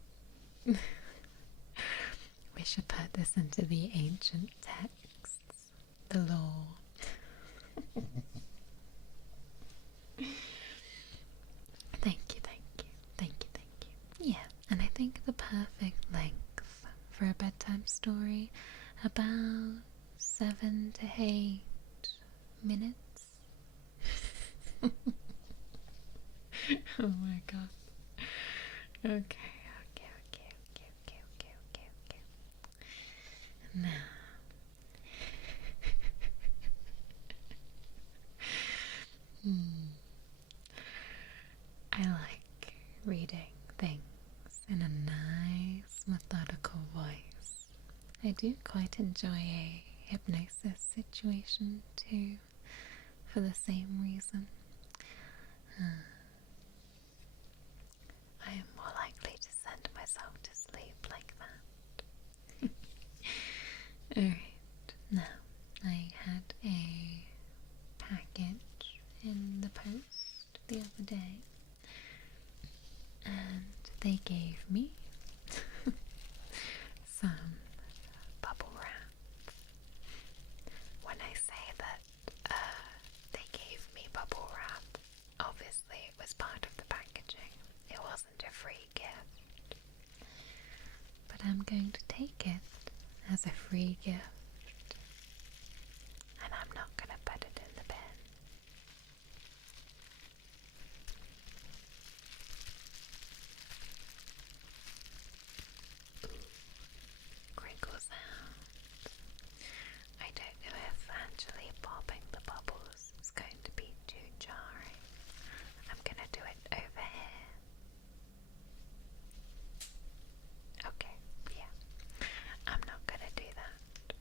We should put this into the ancient texts, the law. Thank you. Yeah, and I think the perfect length for a bedtime story, about 7 to 8 minutes. Oh my god. Okay. Now, I like reading things in a nice, methodical voice. I do quite enjoy a hypnosis situation too, for the same reason. I am more likely to send myself to sleep like that. Alright, now I had a package in the post the other day, and they gave me some bubble wrap. When I say that they gave me bubble wrap, obviously it was part of the packaging. It wasn't a free gift. But I'm going to take it as a free gift, and I'm not going to put it in the bin. Crinkle sound. I don't know if actually popping the bubbles is going to be too jarring. I'm going to do it over here. Okay, yeah. I'm not going to do that.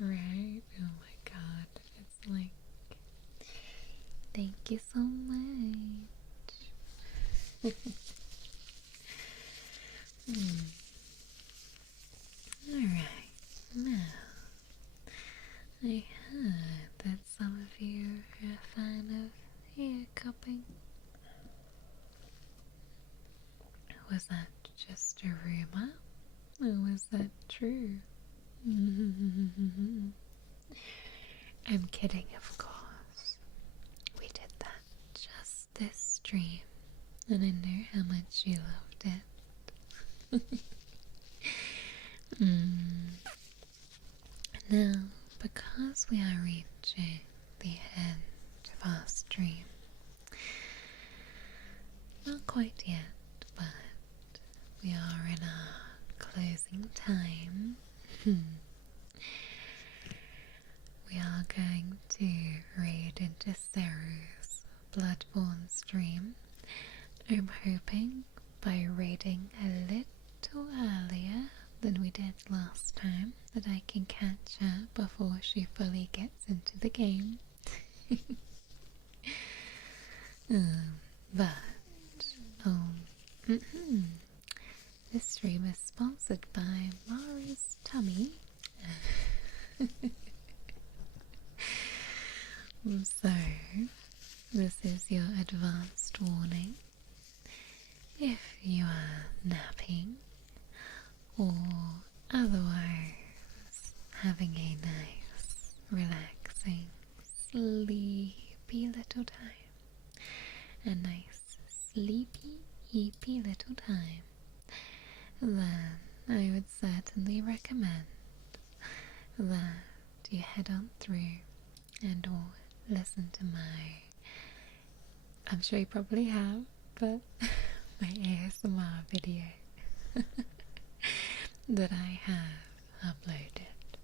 Right? Oh my god. It's like, thank you so much. Alright, now I heard that some of you are a fan of ear cupping. Was that just a rumor? Or was that true? I'm kidding, of course. We did that just this stream, and I know how much you loved it. Now, because we are reaching the end of our stream, not quite yet, but we are in our closing time. We are going to raid into Seru's Bloodborne stream. I'm hoping by raiding a little earlier than we did last time that I can catch her before she fully gets into the game. This stream is sponsored by Mari's Tummy. So, this is your advanced warning. If you are napping or otherwise having a nice, relaxing, sleepy little time, a nice, sleepy, eepy little time, then I would certainly recommend that you head on through and or listen to I'm sure you probably have, but my ASMR video that I have uploaded.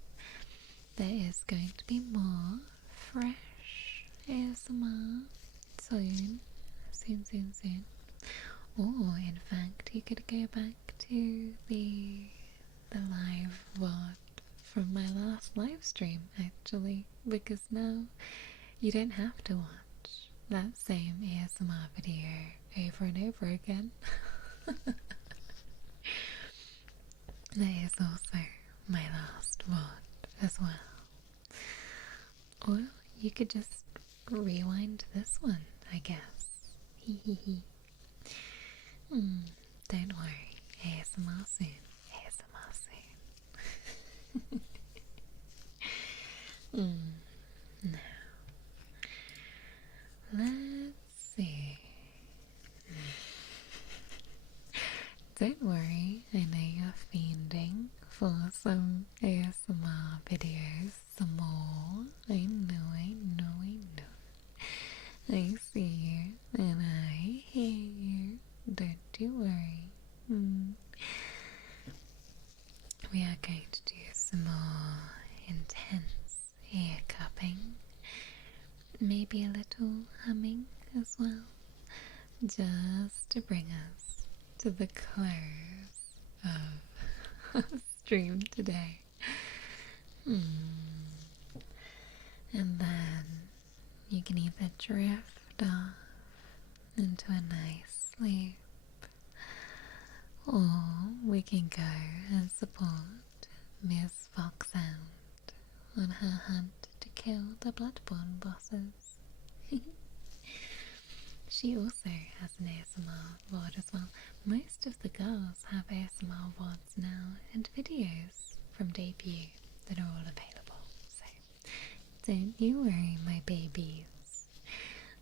There is going to be more fresh ASMR soon. Or in fact, you could go back to the live VOD from my last live stream actually, because now you don't have to watch that same ASMR video over and over again. That is also my last VOD as well. Or you could just rewind this one, I guess. Don't worry, ASMR soon. ASMR soon. Now, let's see. Don't worry, I know you're fiending for some ASMR videos, some more. I know. I see you and I hear you. Don't you worry. We are going to do some more intense ear cupping. Maybe a little humming as well. Just to bring us to the close of our stream today. And then you can either drift off into a nice sleep, or we can go and support Miss Foxhound on her hunt to kill the Bloodborne bosses. She also has an ASMR VOD as well. Most of the girls have ASMR VODs now and videos from debut that are all available. So don't you worry, my babies.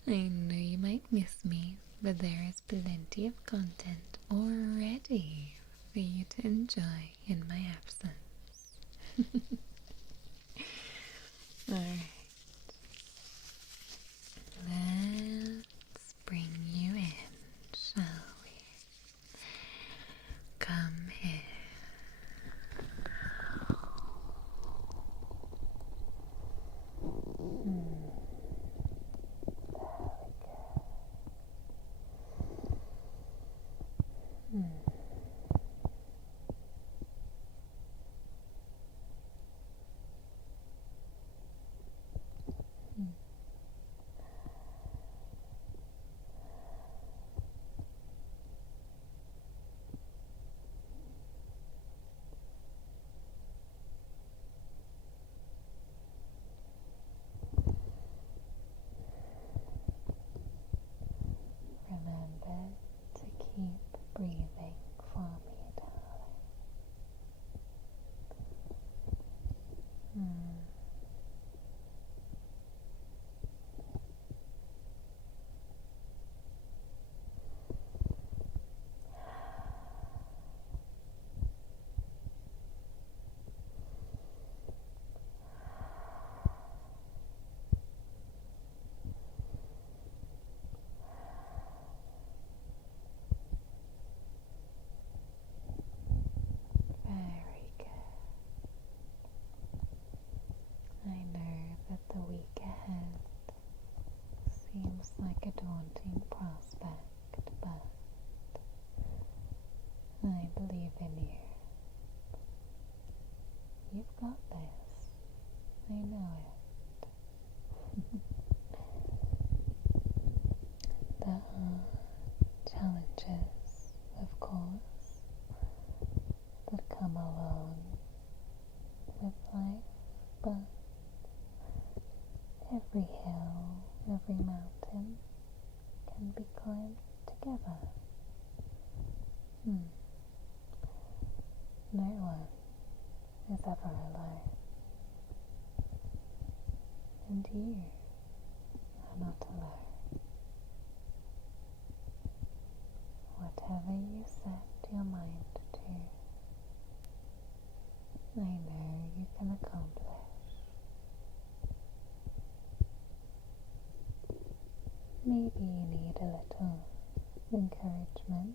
I know you might miss me, but there is plenty of content already for you to enjoy in my absence. Alright. Let's bring you in, shall we? Come here. for me, darling. Hmm. Very good. I know that the week ahead seems like a daunting prospect, but I believe in you. You've got this. I know it. There are challenges, of course, that come along with life, but every hill, every mountain can be climbed together. No one is ever alone, and you are not alone. Whatever you set your mind to, I know you can accomplish. Maybe you need a little encouragement,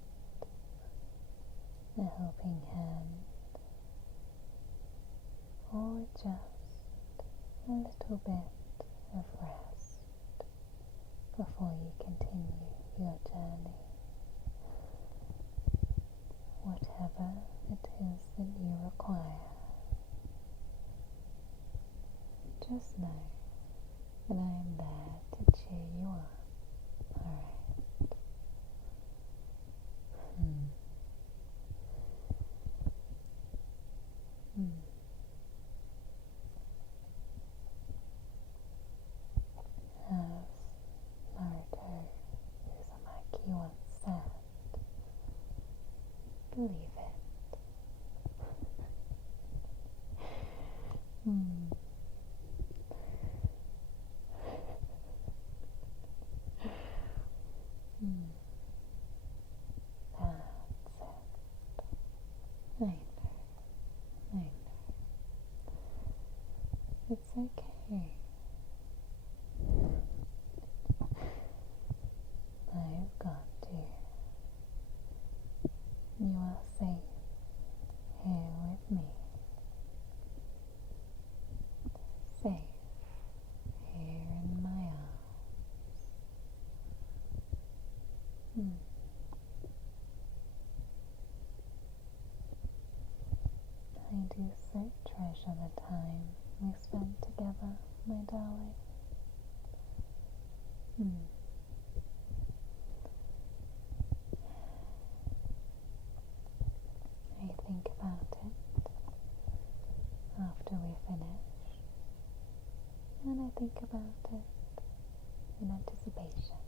a helping hand, or just a little bit of rest before you continue your journey. Whatever it is that you require, just know that I am there to cheer you up, alright? As Naruto Uzumaki once said, believe it. That's it. I know. It's okay. I've got you. You are safe here with me. Safe here in my arms. I do so treasure the time we spent together, my darling. I think about it after we finish, and I think about it in anticipation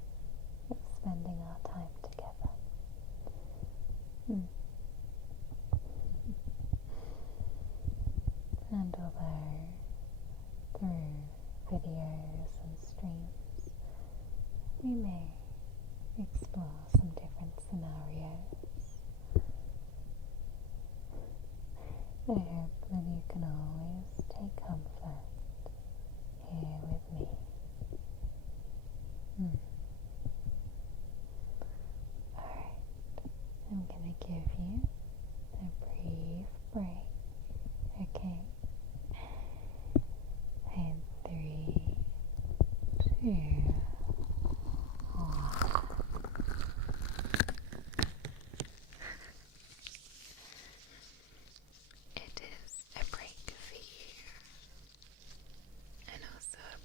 of spending our time together. And although through videos and streams we may explore some different scenarios, I hope that you can always take comfort here with me. Alright, I'm gonna give you a brief break, okay? And 3, 2, 1. It is a break for you, and also a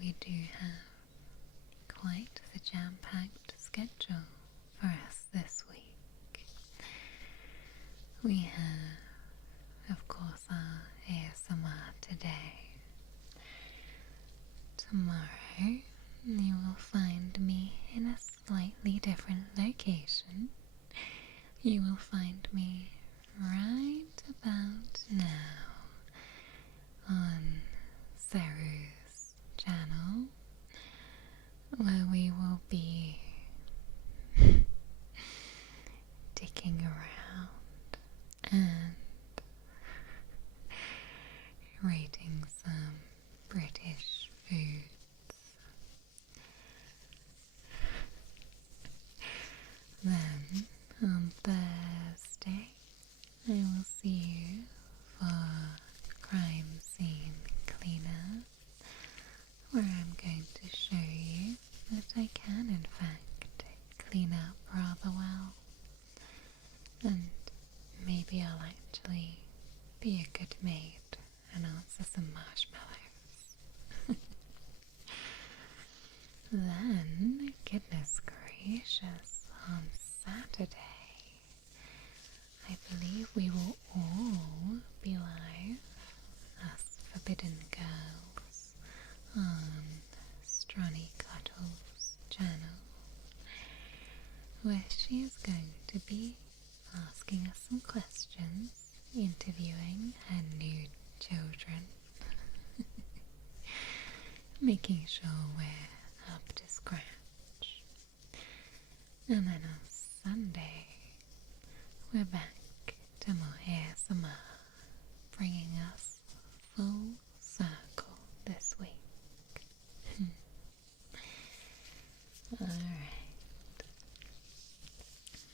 we do have quite the jam-packed schedule for us this week. We have, of course, our ASMR today. Tomorrow, you will find me in a slightly different location. You will find me right about now on Saru's channel, where we will be dicking around and rating some British foods. Then on Thursday I will see you for crime scene cleanup, where I'm going to show you that I can in fact clean up rather well, and maybe I'll actually be a good maid and answer some marshmallows. Then, goodness gracious, on Saturday I believe we will all be live, us Forbidden Girls, on Stronny Cuddle's channel, where she is going to be asking us some questions, interviewing her nude children, making sure we're up to scratch. And then on Sunday, we're back to more ASMR, bringing us full circle this week. Alright,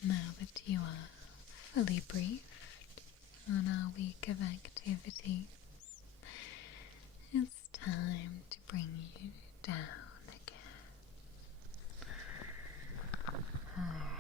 now that you are fully briefed on our week of activities, it's time to bring you down again. Alright.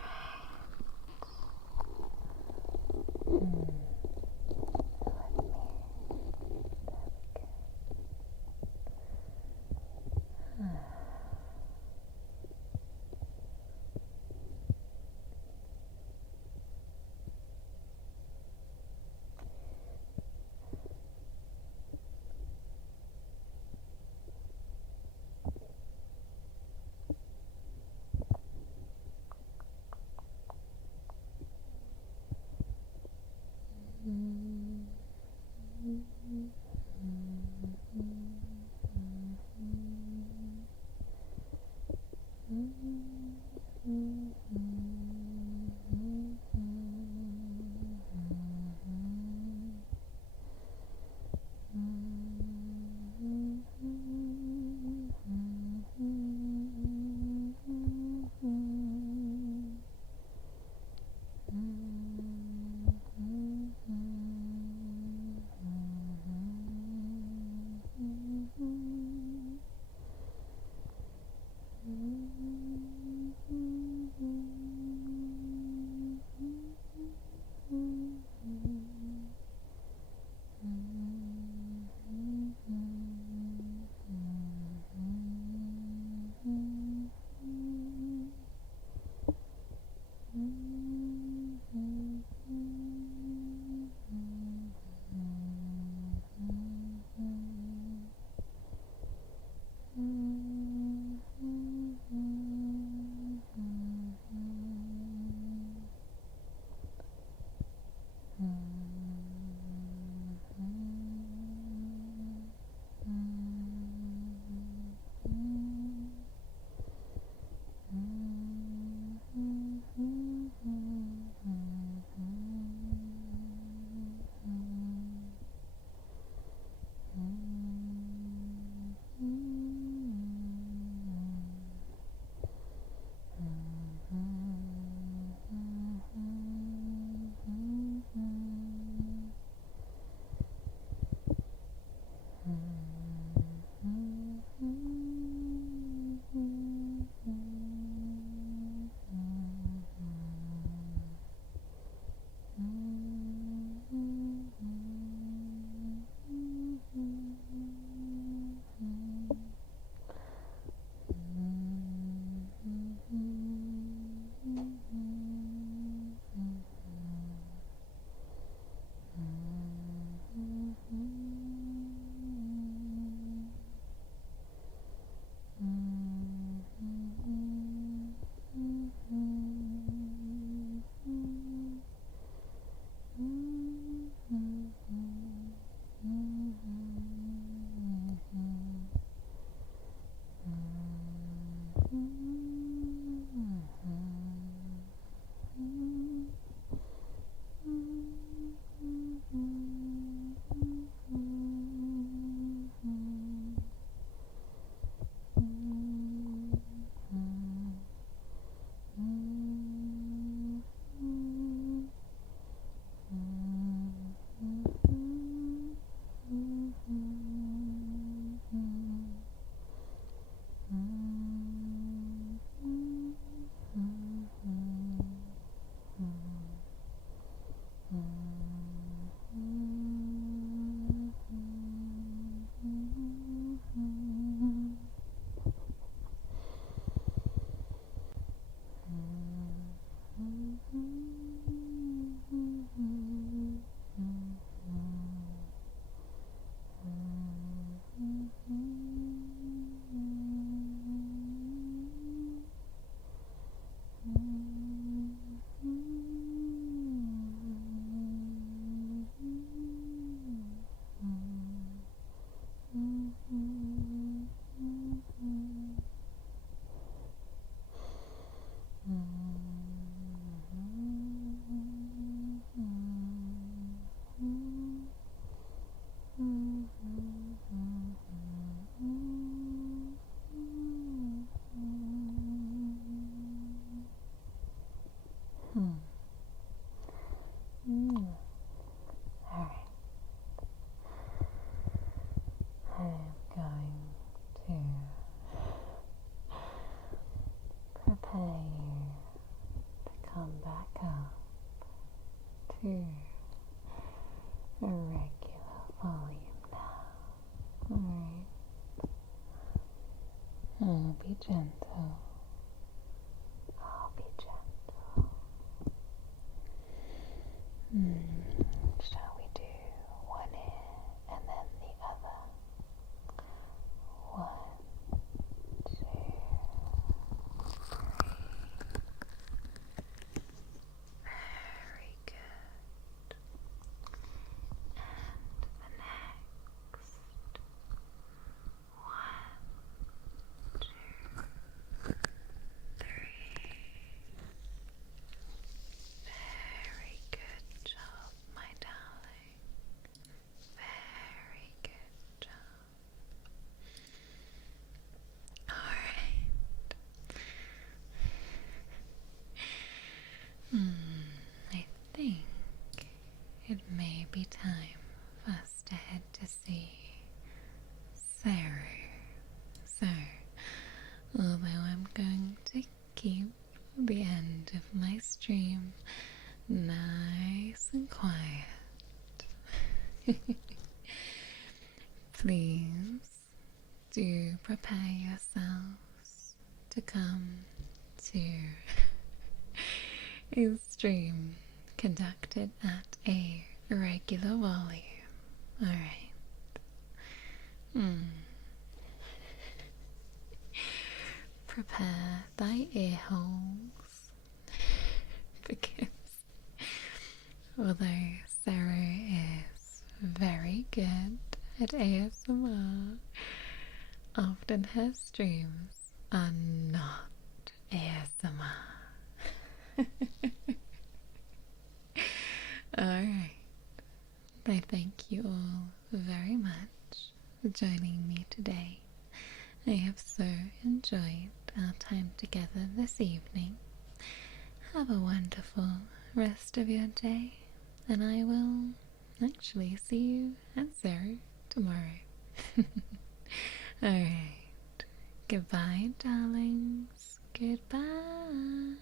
A regular volume now. Alright. I'll be gentle. I'll be gentle. Shall we do one ear and then the other? 1, 2, 3. Very good. And the next. 1, 2, 3. Very good job, my darling. Very good job. Alright. I think it may be time for us to head to see Saru. So, although I'm going to keep the end of my stream nice and quiet, please do prepare yourselves to come to a stream conducted at a regular volume. Alright. Prepare thy ear holes, because although Sarah is very good at ASMR, often her streams are not ASMR. Alright, I thank you all very much for joining me today. I have so enjoyed our time together this evening. Have a wonderful rest of your day, and I will actually see you at 0 tomorrow. Alright, goodbye, darlings. Goodbye.